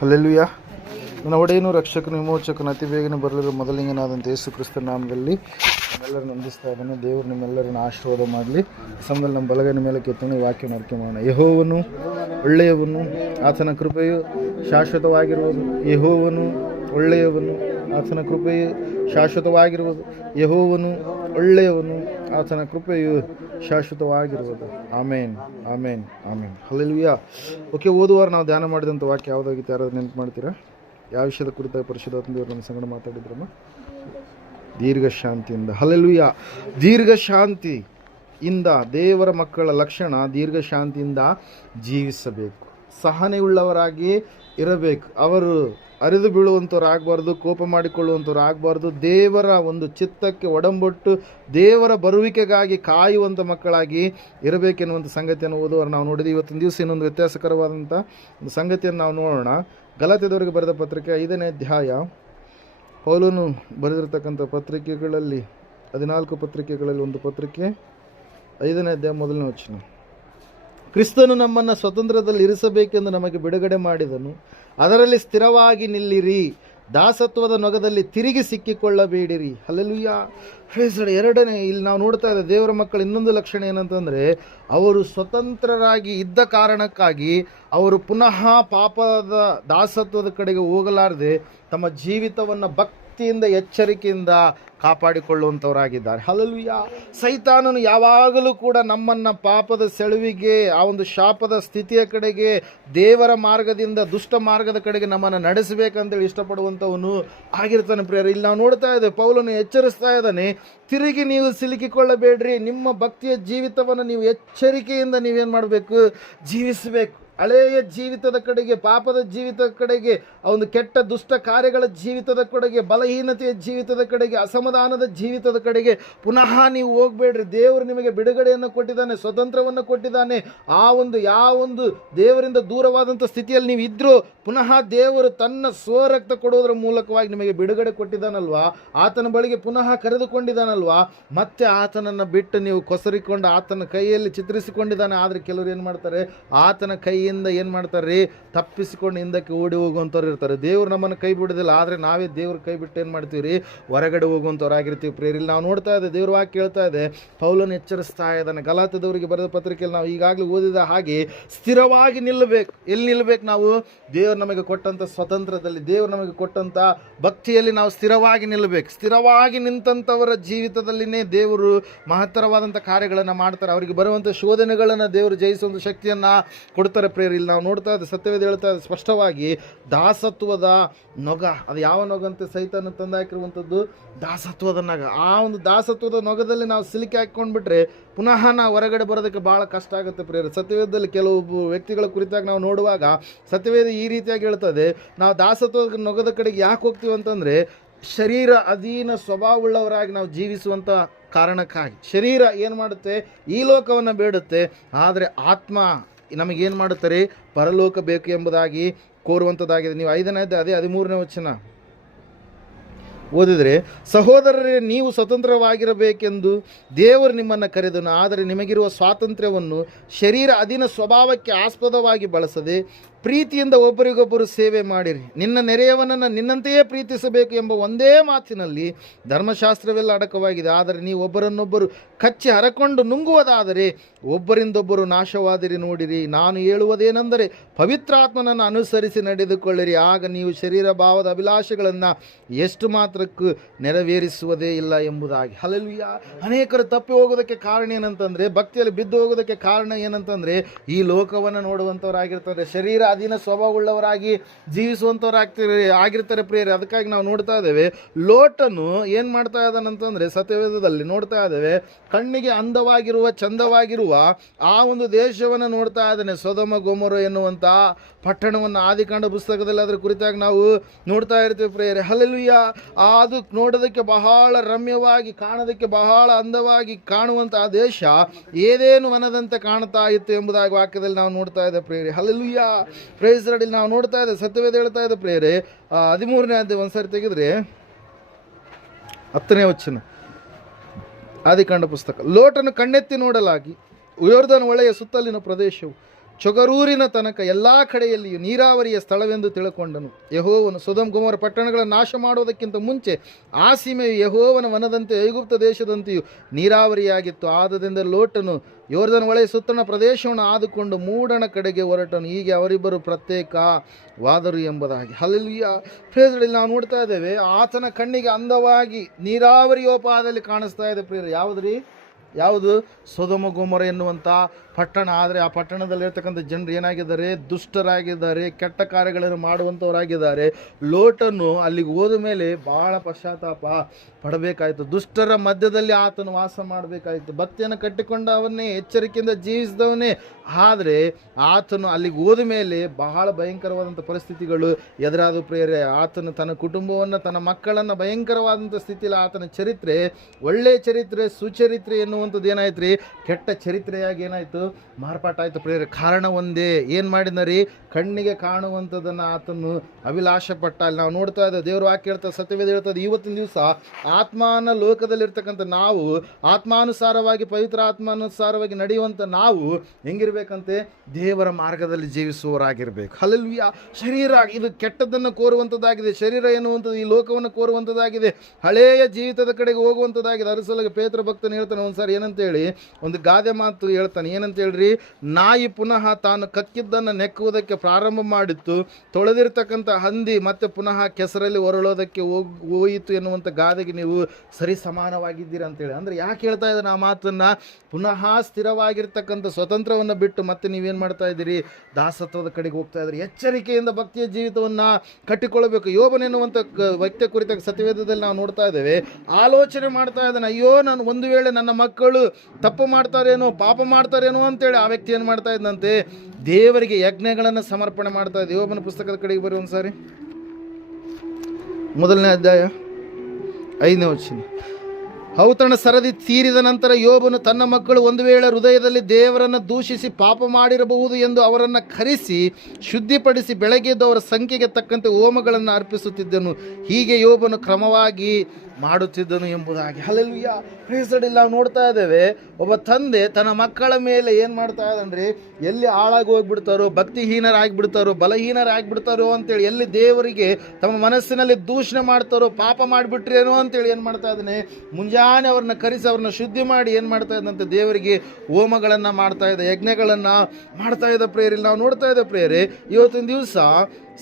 Hallelujah. ನನ್ನ ಒಡೆಯನು ರಕ್ಷಕನು ವಿಮೋಚಕನು ಅತಿ ಬೇಗನೆ ಬರಲಿರುವ ಮೊದಲಿಂಗನಾದಂಥ ಯೇಸು ಕ್ರಿಸ್ತನ ನಾಮದಲ್ಲಿ ನಮ್ಮೆಲ್ಲರನ್ನು ವಂದಿಸ್ತಾ ಇದ್ದಾನೆ. ದೇವರು ನಿಮ್ಮೆಲ್ಲರನ್ನು ಆಶೀರ್ವಾದ ಮಾಡಲಿ. ಸಮಯದಲ್ಲಿ ನಮ್ಮ ಬಲಗೈನ ಮೇಲೆ ಕೆತ್ತನೆ ವಾಕ್ಯವನ್ನು ಅರಿಕೆ ಮಾಡೋಣ. ಯೆಹೋವನು ಒಳ್ಳೆಯವನು, ಆತನ ಕೃಪೆಯು ಶಾಶ್ವತವಾಗಿರುವುದು. ಯೆಹೋವನು ಒಳ್ಳೆಯವನು, ಆತನ ಕೃಪೆಯು ಶಾಶ್ವತವಾಗಿರುವುದು. ಯೆಹೋವನು ಒಳ್ಳೆಯವನು, ಆತನ ಕೃಪೆಯು ಶಾಶ್ವತವಾಗಿರುವುದು. ಆಮೇನ್, ಆಮೇನ್, ಆಮೇನ್. ಹಲ್ಲೆಲೂಯಾ. ಓಕೆ, ಓದುವಾರ ನಾವು ಧ್ಯಾನ ಮಾಡಿದಂಥ ವಾಕ್ಯ ಯಾವುದಾಗಿತ್ತು? ಯಾರಾದ್ರು ನೆನಪು ಮಾಡ್ತೀರಾ? ಯಾವ ವಿಷಯದ ಕುರಿತಾಗಿ ಪರಿಶುದ್ಧಾತ್ಮ ದೇವರು ನಮ್ಮ ಸಂಗಡ ಮಾತಾಡಿದ್ರಮ್ಮ? ದೀರ್ಘ ಶಾಂತಿಯಿಂದ. ಹಲ್ಲೆಲೂಯಾ. ದೀರ್ಘ ಶಾಂತಿಯಿಂದ ದೇವರ ಮಕ್ಕಳ ಲಕ್ಷಣ ದೀರ್ಘ ಶಾಂತಿಯಿಂದ ಜೀವಿಸಬೇಕು, ಸಹನೆಯುಳ್ಳವರಾಗಿ ಇರಬೇಕು. ಅವರು ಅರಿದು ಬೀಳುವಂಥವ್ರಾಗಬಾರ್ದು, ಕೋಪ ಮಾಡಿಕೊಳ್ಳುವಂಥವ್ರು ಆಗಬಾರ್ದು. ದೇವರ ಒಂದು ಚಿತ್ತಕ್ಕೆ ಒಡಂಬಟ್ಟು ದೇವರ ಬರುವಿಕೆಗಾಗಿ ಕಾಯುವಂಥ ಮಕ್ಕಳಾಗಿ ಇರಬೇಕೆನ್ನುವಂಥ ಸಂಗತಿಯನ್ನು ಓದುವರು ನಾವು ನೋಡಿದ್ವಿ. ಇವತ್ತಿನ ದಿವಸ ಇನ್ನೊಂದು ವ್ಯತ್ಯಾಸಕರವಾದಂಥ ಒಂದು ಸಂಗತಿಯನ್ನು ನಾವು ನೋಡೋಣ. ಗಲಾತ್ಯದವರಿಗೆ ಬರೆದ ಪತ್ರಿಕೆ 5ನೇ ಅಧ್ಯಾಯ. ಪೌಲನು ಬರೆದಿರತಕ್ಕಂಥ ಪತ್ರಿಕೆಗಳಲ್ಲಿ 14 ಪತ್ರಿಕೆಗಳಲ್ಲಿ ಒಂದು ಪತ್ರಿಕೆ 5ನೇ ಅಧ್ಯಾಯ 1ನೇ ವಚನ. ಕ್ರಿಸ್ತನು ನಮ್ಮನ್ನು ಸ್ವತಂತ್ರದಲ್ಲಿ ಇರಿಸಬೇಕೆಂದು ನಮಗೆ ಬಿಡುಗಡೆ ಮಾಡಿದನು, ಅದರಲ್ಲಿ ಸ್ಥಿರವಾಗಿ ನಿಲ್ಲಿರಿ, ದಾಸತ್ವದ ನೊಗದಲ್ಲಿ ತಿರುಗಿ ಸಿಕ್ಕಿಕೊಳ್ಳಬೇಡಿರಿ. ಹಲ್ಲೆಲೂಯಾ. ಎರಡನೇ ಇಲ್ಲಿ ನಾವು ನೋಡ್ತಾ ಇದ್ದೇವೆ ದೇವರ ಮಕ್ಕಳ ಇನ್ನೊಂದು ಲಕ್ಷಣ ಏನಂತಂದರೆ, ಅವರು ಸ್ವತಂತ್ರರಾಗಿ ಇದ್ದ ಕಾರಣಕ್ಕಾಗಿ ಅವರು ಪುನಃ ಪಾಪದ ದಾಸತ್ವದ ಕಡೆಗೆ ಹೋಗಲಾರದೆ ತಮ್ಮ ಜೀವಿತವನ್ನು ಭಕ್ತಿಯಿಂದ ಎಚ್ಚರಿಕೆಯಿಂದ ಕಾಪಾಡಿಕೊಳ್ಳುವಂಥವರಾಗಿದ್ದಾರೆ. ಹಲ್ಲೆಲೂಯಾ. ಸೈತಾನನು ಯಾವಾಗಲೂ ಕೂಡ ನಮ್ಮನ್ನು ಪಾಪದ ಸೆಳುವಿಗೆ, ಆ ಒಂದು ಶಾಪದ ಸ್ಥಿತಿಯ ಕಡೆಗೆ, ದೇವರ ಮಾರ್ಗದಿಂದ ದುಷ್ಟ ಮಾರ್ಗದ ಕಡೆಗೆ ನಮ್ಮನ್ನು ನಡೆಸಬೇಕಂತೇಳಿ ಇಷ್ಟಪಡುವಂಥವನು ಆಗಿರ್ತಾನೆ. ಪ್ರಿಯರೇ, ಇಲ್ಲಿ ನಾವು ನೋಡ್ತಾ ಇದ್ದೇವೆ ಪೌಲನು ಎಚ್ಚರಿಸ್ತಾ ಇದ್ದಾನೆ, ತಿರುಗಿ ನೀವು ಸಿಲುಕಿಕೊಳ್ಳಬೇಡ್ರಿ. ನಿಮ್ಮ ಭಕ್ತಿಯ ಜೀವಿತವನ್ನು ನೀವು ಎಚ್ಚರಿಕೆಯಿಂದ ನೀವೇನು ಮಾಡಬೇಕು? ಜೀವಿಸಬೇಕು. ಹಳೆಯ ಜೀವಿತದ ಕಡೆಗೆ, ಪಾಪದ ಜೀವಿತದ ಕಡೆಗೆ, ಆ ಒಂದು ಕೆಟ್ಟ ದುಷ್ಟ ಕಾರ್ಯಗಳ ಜೀವಿತದ ಕಡೆಗೆ, ಬಲಹೀನತೆಯ ಜೀವಿತದ ಕಡೆಗೆ, ಅಸಮಾಧಾನದ ಜೀವಿತದ ಕಡೆಗೆ ಪುನಃ ನೀವು ಹೋಗಬೇಡ್ರಿ. ದೇವರು ನಿಮಗೆ ಬಿಡುಗಡೆಯನ್ನು ಕೊಟ್ಟಿದ್ದಾನೆ, ಸ್ವತಂತ್ರವನ್ನು ಕೊಟ್ಟಿದ್ದಾನೆ. ಆ ಒಂದು ಯಾವೊಂದು ದೇವರಿಂದ ದೂರವಾದಂಥ ಸ್ಥಿತಿಯಲ್ಲಿ ನೀವು ಇದ್ದರೂ ಪುನಃ ದೇವರು ತನ್ನ ಸ್ವರಕ್ತ ಕೊಡೋದ್ರ ಮೂಲಕವಾಗಿ ನಿಮಗೆ ಬಿಡುಗಡೆ ಕೊಟ್ಟಿದ್ದಾನಲ್ವಾ, ಆತನ ಬಳಿಗೆ ಪುನಃ ಕರೆದುಕೊಂಡಿದ್ದಾನಲ್ವಾ, ಮತ್ತೆ ಆತನನ್ನು ಬಿಟ್ಟು ನೀವು ಕೊಸರಿಕೊಂಡು ಆತನ ಕೈಯಲ್ಲಿ ಚಿತ್ರಿಸಿಕೊಂಡಿದ್ದಾನೆ. ಆದರೆ ಕೆಲವರು ಏನು ಮಾಡ್ತಾರೆ? ಆತನ ಕೈಯಿಂದ ಏನು ಮಾಡ್ತಾರೆ? ತಪ್ಪಿಸಿಕೊಂಡು ಹಿಂದಕ್ಕೆ ಓಡಿ ಹೋಗುವಂಥವ್ರು ಇರ್ತಾರೆ. ದೇವರು ನಮ್ಮನ್ನು ಕೈ ಬಿಡೋದಿಲ್ಲ, ಆದರೆ ನಾವೇ ದೇವ್ರ ಕೈ ಬಿಟ್ಟು ಏನು ಮಾಡ್ತೀವಿ ರೀ? ಹೊರಗಡೆ ಹೋಗುವಂಥವ್ರಾಗಿರ್ತೀವಿ. ಪ್ರೇರಿಲ್ ನಾವು ನೋಡ್ತಾ ಇದ್ದೆ, ದೇವ್ರ ವಾಕ್ಯ ಕೇಳ್ತಾ ಇದೆ, ಪೌಲನು ಎಚ್ಚರಿಸ್ತಾ ಇದ್ದಾನೆ. ಗಲಾತ್ಯದವರಿಗೆ ಬರೆದ ಪತ್ರಿಕೆಯಲ್ಲಿ ನಾವು ಈಗಾಗಲೇ ಓದಿದ ಹಾಗೆ ಸ್ಥಿರವಾಗಿ ನಿಲ್ಲಬೇಕು. ಎಲ್ಲಿ ನಿಲ್ಲಬೇಕು ನಾವು? ದೇವರು ನಮಗೆ ಕೊಟ್ಟಂಥ ಸ್ವತಂತ್ರದಲ್ಲಿ, ದೇವರು ನಮಗೆ ಕೊಟ್ಟಂಥ ಭಕ್ತಿಯಲ್ಲಿ ನಾವು ಸ್ಥಿರವಾಗಿ ನಿಲ್ಲಬೇಕು. ಸ್ಥಿರವಾಗಿ ನಿಂತಂಥವರ ಜೀವಿತದಲ್ಲಿನೇ ದೇವರು ಮಹತ್ತರವಾದಂಥ ಕಾರ್ಯಗಳನ್ನು ಮಾಡ್ತಾರೆ. ಅವರಿಗೆ ಬರುವಂಥ ಶೋಧನೆಗಳನ್ನು ದೇವರು ಜಯಿಸುವಂಥ ಶಕ್ತಿಯನ್ನು ಕೊಡ್ತಾರೆ. ಪ್ರೇರಿಲ್ ನಾವು ನೋಡ್ತಾ ಇದ್ದೆ, ಸತ್ಯವೇದ ಹೇಳ್ತಾ ಇದೆ ಸ್ಪಷ್ಟವಾಗಿ, ದಾಸತ್ವದ ನೊಗ. ಅದು ಯಾವ ನೊಗ ಅಂತ? ಸೈತಾನ ತಂದಾಕಿರುವಂಥದ್ದು ದಾಸತ್ವದ ನೊಗ. ಆ ಒಂದು ದಾಸತ್ವದ ನೊಗದಲ್ಲಿ ನಾವು ಸಿಲುಕಿ ಹಾಕ್ಕೊಂಡ್ಬಿಟ್ರೆ ಪುನಃ ನಾವು ಹೊರಗಡೆ ಬರೋದಕ್ಕೆ ಭಾಳ ಕಷ್ಟ ಆಗುತ್ತೆ. ಪ್ರೇರಿಲ್ ಸತ್ಯವೇದದಲ್ಲಿ ಕೆಲವು ವ್ಯಕ್ತಿಗಳ ಕುರಿತಾಗಿ ನಾವು ನೋಡುವಾಗ ಸತ್ಯವೇದ ಈ ರೀತಿಯಾಗಿ ಹೇಳ್ತದೆ, ನಾವು ದಾಸತ್ವದ ನೊಗದ ಕಡೆಗೆ ಯಾಕೆ ಹೋಗ್ತೀವಿ ಅಂತಂದರೆ, ಶರೀರ ಅಧೀನ ಸ್ವಭಾವವುಳ್ಳವರಾಗಿ ನಾವು ಜೀವಿಸುವಂಥ ಕಾರಣಕ್ಕಾಗಿ. ಶರೀರ ಏನು ಮಾಡುತ್ತೆ? ಈ ಲೋಕವನ್ನು ಬೇಡುತ್ತೆ, ಆದರೆ ಆತ್ಮ ನಮಗೇನು ಮಾಡುತ್ತಾರೆ? ಪರಲೋಕ ಬೇಕು ಎಂಬುದಾಗಿ ಕೋರುವಂಥದ್ದಾಗಿದೆ. ನೀವು 5ನೇ ಅದೇ 13ನೇ ವಚನ ಓದಿದರೆ, ಸಹೋದರರೇ, ನೀವು ಸ್ವತಂತ್ರವಾಗಿರಬೇಕೆಂದು ದೇವರು ನಿಮ್ಮನ್ನು ಕರೆದನು, ಆದರೆ ನಿಮಗಿರುವ ಸ್ವಾತಂತ್ರ್ಯವನ್ನು ಶರೀರ ಅಧೀನ ಸ್ವಭಾವಕ್ಕೆ ಆಸ್ಪದವಾಗಿ ಬಳಸದೆ ಪ್ರೀತಿಯಿಂದ ಒಬ್ಬರಿಗೊಬ್ಬರು ಸೇವೆ ಮಾಡಿರಿ. ನಿನ್ನ ನೆರೆಯವನನ್ನು ನಿನ್ನಂತೆಯೇ ಪ್ರೀತಿಸಬೇಕು ಎಂಬ ಒಂದೇ ಮಾತಿನಲ್ಲಿ ಧರ್ಮಶಾಸ್ತ್ರವೆಲ್ಲ ಅಡಕವಾಗಿದೆ. ಆದರೆ ನೀವು ಒಬ್ಬರನ್ನೊಬ್ಬರು ಕಚ್ಚಿ ಹರಕೊಂಡು ನುಂಗುವುದಾದರೆ ಒಬ್ಬರಿಂದೊಬ್ಬರು ನಾಶವಾದಿರಿ. ನೋಡಿರಿ, ನಾನು ಹೇಳುವುದೇನೆಂದರೆ, ಪವಿತ್ರಾತ್ಮನನ್ನು ಅನುಸರಿಸಿ ನಡೆದುಕೊಳ್ಳಿರಿ, ಆಗ ನೀವು ಶರೀರ ಭಾವದ ಅಭಿಲಾಷೆಗಳನ್ನು ಎಷ್ಟು ಮಾತ್ರಕ್ಕೂ ನೆರವೇರಿಸುವುದೇ ಇಲ್ಲ ಎಂಬುದಾಗಿ. ಹಲ್ಲೆಲೂಯಾ. ಅನೇಕರು ತಪ್ಪಿ ಹೋಗೋದಕ್ಕೆ ಕಾರಣ ಏನಂತಂದರೆ, ಭಕ್ತಿಯಲ್ಲಿ ಬಿದ್ದು ಹೋಗೋದಕ್ಕೆ ಕಾರಣ ಏನಂತಂದರೆ, ಈ ಲೋಕವನ್ನು ನೋಡುವಂಥವರಾಗಿರ್ತಾರೆ, ಶರೀರ ಅಧೀನ ಸ್ವಭಾವವುಳ್ಳವರಾಗಿ ಆಗಿರ್ತಾರೆ ಪ್ರಿಯರೇ. ಅದಕ್ಕಾಗಿ ನಾವು ನೋಡ್ತಾ ಇದ್ದೇವೆ, ಲೋಟನು ಏನು ಮಾಡ್ತಾ ಇದ್ದಾನಂತಂದರೆ, ಸತ್ಯವೇದದಲ್ಲಿ ನೋಡ್ತಾ ಇದ್ದೇವೆ, ಕಣ್ಣಿಗೆ ಅಂದವಾಗಿರುವ ಚಂದವಾಗಿರುವ ಆ ಒಂದು ದೇಶವನ್ನು ನೋಡ್ತಾ ಇದ್ದಾನೆ. ಸೊದೊಮ ಗೊಮೊರ ಎನ್ನುವಂಥ ಪಟ್ಟಣವನ್ನು ಆದಿಕಾಂಡ ಪುಸ್ತಕದಲ್ಲಿ ಅದರ ಕುರಿತಾಗಿ ನಾವು ನೋಡ್ತಾ ಇರ್ತೀವಿ ಪ್ರಿಯರೇ. ಹಲ್ಲೆಲೂಯಾ. ಅದು ನೋಡೋದಕ್ಕೆ ಬಹಳ ರಮ್ಯವಾಗಿ, ಕಾಣೋದಕ್ಕೆ ಬಹಳ ಅಂದವಾಗಿ ಕಾಣುವಂಥ ಆ ದೇಶ ಏದೇನು ವನದಂತೆ ಕಾಣ್ತಾ ಇತ್ತು ಎಂಬುದಾಗಿ ವಾಕ್ಯದಲ್ಲಿ ನಾವು ನೋಡ್ತಾ ಇದ್ದೇವೆ ಪ್ರಿಯರೇ. ಹಲ್ಲೆಲೂಯಾ. Praise Lord. ಇಲ್ಲಿ ನಾವು ನೋಡ್ತಾ ಇದ್ದೇವೆ, ಸತ್ಯವೇದ ಹೇಳ್ತಾ ಇದೆ ಪ್ರಿಯರೇ, 13ನೇ ಅಧ್ಯಾಯ ಒಂದ್ಸರಿ ತೆಗೆದ್ರೆ 10ನೇ ವಚನ, ಆದಿಕಾಂಡ ಪುಸ್ತಕ. ಲೋಟನು ಕಣ್ಣೆತ್ತಿ ನೋಡಲಾಗಿ ಯೋರ್ದನ್ ಹೊಳೆಯ ಸುತ್ತಲಿನ ಪ್ರದೇಶವು ಚೊಗರೂರಿನ ತನಕ ಎಲ್ಲ ಕಡೆಯಲ್ಲಿಯೂ ನೀರಾವರಿಯ ಸ್ಥಳವೆಂದು ತಿಳ್ಕೊಂಡನು. ಯೆಹೋವನು ಸೊದೋಮ್ ಗೊಮೋರ ಪಟ್ಟಣಗಳ ನಾಶ ಮಾಡುವುದಕ್ಕಿಂತ ಮುಂಚೆ ಆ ಸೀಮೆಯು ಯೆಹೋವನ ವನದಂತೆ ಐಗುಪ್ತ ದೇಶದಂತೆಯೂ ನೀರಾವರಿಯಾಗಿತ್ತು. ಆದದಿಂದ ಲೋಟನು ಯೋರ್ದನ್ ಹೊಳೆಯ ಸುತ್ತಣ ಪ್ರದೇಶವನ್ನು ಆದುಕೊಂಡು ಮೂಡಣ ಕಡೆಗೆ ಹೊರಟನು. ಹೀಗೆ ಅವರಿಬ್ಬರು ಪ್ರತ್ಯೇಕವಾದರು ಎಂಬುದಾಗಿ. ಹಲ್ಲೆಲೂಯಾ. ಪ್ರೇಯರ್ ನಾವು ನೋಡ್ತಾ ಇದ್ದೇವೆ, ಆತನ ಕಣ್ಣಿಗೆ ಅಂದವಾಗಿ ನೀರಾವರಿಯೋಪಾದಿಯಲ್ಲಿ ಕಾಣಿಸ್ತಾ ಇದೆ ಪ್ರಿಯರೇ. ಯಾವುದು? ಸೊದೋಮ ಗೊಮೋರ ಎನ್ನುವಂಥ ಪಟ್ಟಣ. ಆದರೆ ಆ ಪಟ್ಟಣದಲ್ಲಿರ್ತಕ್ಕಂಥ ಜನರು ಏನಾಗಿದ್ದಾರೆ? ದುಷ್ಟರಾಗಿದ್ದಾರೆ, ಕೆಟ್ಟ ಕಾರ್ಯಗಳನ್ನು ಮಾಡುವಂಥವರಾಗಿದ್ದಾರೆ. ಲೋಟನು ಅಲ್ಲಿಗೆ ಹೋದ ಮೇಲೆ ಬಹಳ ಪಶ್ಚಾತ್ತಾಪ ಪಡಬೇಕಾಯಿತು. ದುಷ್ಟರ ಮಧ್ಯದಲ್ಲಿ ಆತನು ವಾಸ ಮಾಡಬೇಕಾಯಿತು. ಭಕ್ತಿಯನ್ನು ಕಟ್ಟಿಕೊಂಡವನ್ನೇ, ಎಚ್ಚರಿಕೆಯಿಂದ ಜೀವಿಸಿದವನೇ. ಆದರೆ ಆತನು ಅಲ್ಲಿಗೆ ಹೋದ ಮೇಲೆ ಬಹಳ ಭಯಂಕರವಾದಂಥ ಪರಿಸ್ಥಿತಿಗಳು ಎದುರಾದ ಪ್ರಿಯರೇ. ಆತನು ತನ್ನ ಕುಟುಂಬವನ್ನು, ತನ್ನ ಮಕ್ಕಳನ್ನು ಭಯಂಕರವಾದಂಥ ಸ್ಥಿತಿಯಲ್ಲಿ ಆತನ ಚರಿತ್ರೆ, ಒಳ್ಳೆಯ ಚರಿತ್ರೆ, ಸುಚರಿತ್ರೆ ಎನ್ನುವಂಥದ್ದು ಏನಾಯ್ತು ರೀ? ಕೆಟ್ಟ ಚರಿತ್ರೆಯಾಗಿ ಏನಾಯಿತು? ಮಾರ್ಪಾಟಾಯಿತು ಪ್ರಿಯರೇ. ಕಾರಣ ಒಂದೇ, ಏನು ಮಾಡಿದ ರೀ? ಕಣ್ಣಿಗೆ ಕಾಣುವಂಥದ್ದನ್ನು ಆತನು ಅಭಿಲಾಷೆ ಪಟ್ಟ. ಅಲ್ಲಿ ನಾವು ನೋಡ್ತಾ ಇದ್ದೇವೆ, ದೇವರು ವಾಕ್ಯ ಹೇಳ್ತದೆ, ಸತ್ಯವೇದ ಹೇಳ್ತದೆ, ಇವತ್ತಿನ ದಿವಸ ಆತ್ಮಾನ ಲೋಕದಲ್ಲಿರ್ತಕ್ಕಂಥ ನಾವು, ಆತ್ಮಾನುಸಾರವಾಗಿ, ಪವಿತ್ರ ಆತ್ಮಾನುಸಾರವಾಗಿ ನಡೆಯುವಂಥ ನಾವು ಹೆಂಗಿರ್ಬೇಕಂತೆ? ದೇವರ ಮಾರ್ಗದಲ್ಲಿ ಜೀವಿಸುವವರಾಗಿರ್ಬೇಕು. ಹಲ್ಲೆಲೂಯಾ. ಶರೀರ ಇದು ಕೆಟ್ಟದ್ದನ್ನು ಕೋರುವಂಥದ್ದಾಗಿದೆ. ಶರೀರ ಎನ್ನುವಂಥದ್ದು ಈ ಲೋಕವನ್ನು ಕೋರುವಂಥದ್ದಾಗಿದೆ. ಹಳೆಯ ಜೀವಿತದ ಕಡೆಗೆ ಹೋಗುವಂಥದ್ದಾಗಿದೆ. ಅದರ ಸಲುವಾಗಿ ಪೇತ್ರ ಭಕ್ತನು ಹೇಳ್ತಾನೆ ಒಂದ್ಸಾರಿ, ಏನಂತೇಳಿ ಒಂದು ಗಾದೆ ಮಾತು ಹೇಳ್ತಾನೆ. ಏನಂತ ಹೇಳ್ರಿ? ನಾಯಿ ಪುನಃ ತಾನು ಕಕ್ಕಿದ್ದನ್ನು ನೆಕ್ಕುವುದಕ್ಕೆ ಪ್ರಾರಂಭ ಮಾಡಿತ್ತು, ತೊಳೆದಿರ್ತಕ್ಕಂಥ ಹಂದಿ ಮತ್ತೆ ಪುನಃ ಕೆಸರಲ್ಲಿ ಹೊರಳೋದಕ್ಕೆ ಹೋಯಿತು ಎನ್ನುವಂಥ ಗಾದೆಗೆ ನೀವು ಸರಿ ಸಮಾನವಾಗಿದ್ದೀರಿ ಅಂತೇಳಿ. ಅಂದರೆ ಯಾಕೆ ಹೇಳ್ತಾ ಇದ್ದಾನೆ ಆ ಮಾತನ್ನು? ಪುನಃ ಸ್ಥಿರವಾಗಿರ್ತಕ್ಕಂಥ ಸ್ವತಂತ್ರವನ್ನು ಬಿಟ್ಟು ಮತ್ತೆ ನೀವೇನು ಮಾಡ್ತಾ ಇದ್ದೀರಿ? ದಾಸತ್ವದ ಕಡೆಗೆ ಹೋಗ್ತಾ ಇದ್ದೀರಿ. ಎಚ್ಚರಿಕೆಯಿಂದ ಭಕ್ತಿಯ ಜೀವಿತವನ್ನು ಕಟ್ಟಿಕೊಳ್ಳಬೇಕು. ಯೋಬನೆನ್ನುವಂಥ ವ್ಯಕ್ತಿಯ ಕುರಿತಾಗಿ ಸತ್ಯವೇದದಲ್ಲಿ ನಾವು ನೋಡ್ತಾ ಇದ್ದೇವೆ. ಆಲೋಚನೆ ಮಾಡ್ತಾ ಇದ್ದಾನೆ, ಅಯ್ಯೋ ನಾನು ಒಂದು ವೇಳೆ ನನ್ನ ಮಕ್ಕಳು ತಪ್ಪು ಮಾಡ್ತಾರೇನೋ, ಪಾಪ ಮಾಡ್ತಾರೇನೋ ಅಂತೇಳಿ ಆ ವ್ಯಕ್ತಿ ಏನು ಮಾಡ್ತಾ ಇದ್ದಂತೆ? ದೇವರಿಗೆ ಯಜ್ಞಗಳನ್ನು ಸಮರ್ಪಣೆ ಮಾಡ್ತಾ ಇದ್ದ. ಯೋಬನ ಪುಸ್ತಕದ ಕಡೆಗೆ ಬರಿ ಒಂದ್ಸಾರಿ, 1ನೇ ಅಧ್ಯಾಯ 5ನೇ ವಚನ. ಔತಣ ಸರದಿ ತೀರಿದ ನಂತರ ಯೋಬನು ತನ್ನ ಮಕ್ಕಳು ಒಂದು ವೇಳೆ ಹೃದಯದಲ್ಲಿ ದೇವರನ್ನು ದೂಷಿಸಿ ಪಾಪ ಮಾಡಿರಬಹುದು ಎಂದು ಅವರನ್ನು ಕರೆಸಿ ಶುದ್ಧಿಪಡಿಸಿ ಬೆಳಗ್ಗೆ ಎದ್ದು ಅವರ ಸಂಖ್ಯೆಗೆ ತಕ್ಕಂತೆ ಹೋಮಗಳನ್ನು ಅರ್ಪಿಸುತ್ತಿದ್ದನು. ಹೀಗೆ ಯೋಬನು ಕ್ರಮವಾಗಿ ಮಾಡುತ್ತಿದ್ದನು ಎಂಬುದಾಗಿ. ಹಲ್ಲೆಲೂಯಾ. Praise Lord. ನಾವು ನೋಡ್ತಾ ಇದ್ದೇವೆ, ಒಬ್ಬ ತಂದೆ ತನ್ನ ಮಕ್ಕಳ ಮೇಲೆ ಏನು ಮಾಡ್ತಾ ಇದ್ದಾನ್ರಿ? ಎಲ್ಲಿ ಹಾಳಾಗಿ ಹೋಗ್ಬಿಡ್ತಾರೋ, ಭಕ್ತಿಹೀನರಾಗಿಬಿಡ್ತಾರೋ, ಬಲಹೀನರಾಗಿಬಿಡ್ತಾರೋ ಅಂತೇಳಿ, ಎಲ್ಲಿ ದೇವರಿಗೆ ತಮ್ಮ ಮನಸ್ಸಿನಲ್ಲಿ ದೂಷಣೆ ಮಾಡ್ತಾರೋ, ಪಾಪ ಮಾಡಿಬಿಟ್ರೇನೋ ಅಂತೇಳಿ ಏನು ಮಾಡ್ತಾ ಇದ್ದಾನೆ? ಮುಂಜಾನೆ ಅವ್ರನ್ನ ಕರೆಸಿ ಅವ್ರನ್ನ ಶುದ್ಧಿ ಮಾಡಿ ಏನು ಮಾಡ್ತಾ ಇದ್ದಂತೆ? ದೇವರಿಗೆ ಹೋಮಗಳನ್ನು ಮಾಡ್ತಾ ಇದ್ದ, ಯಜ್ಞಗಳನ್ನು ಮಾಡ್ತಾ ಇದ್ದ ಪ್ರೇಯರ್. ನಾವು ನೋಡ್ತಾ ಇದ್ದ ಪ್ರೇಯರೇ, ಇವತ್ತಿನ ದಿವಸ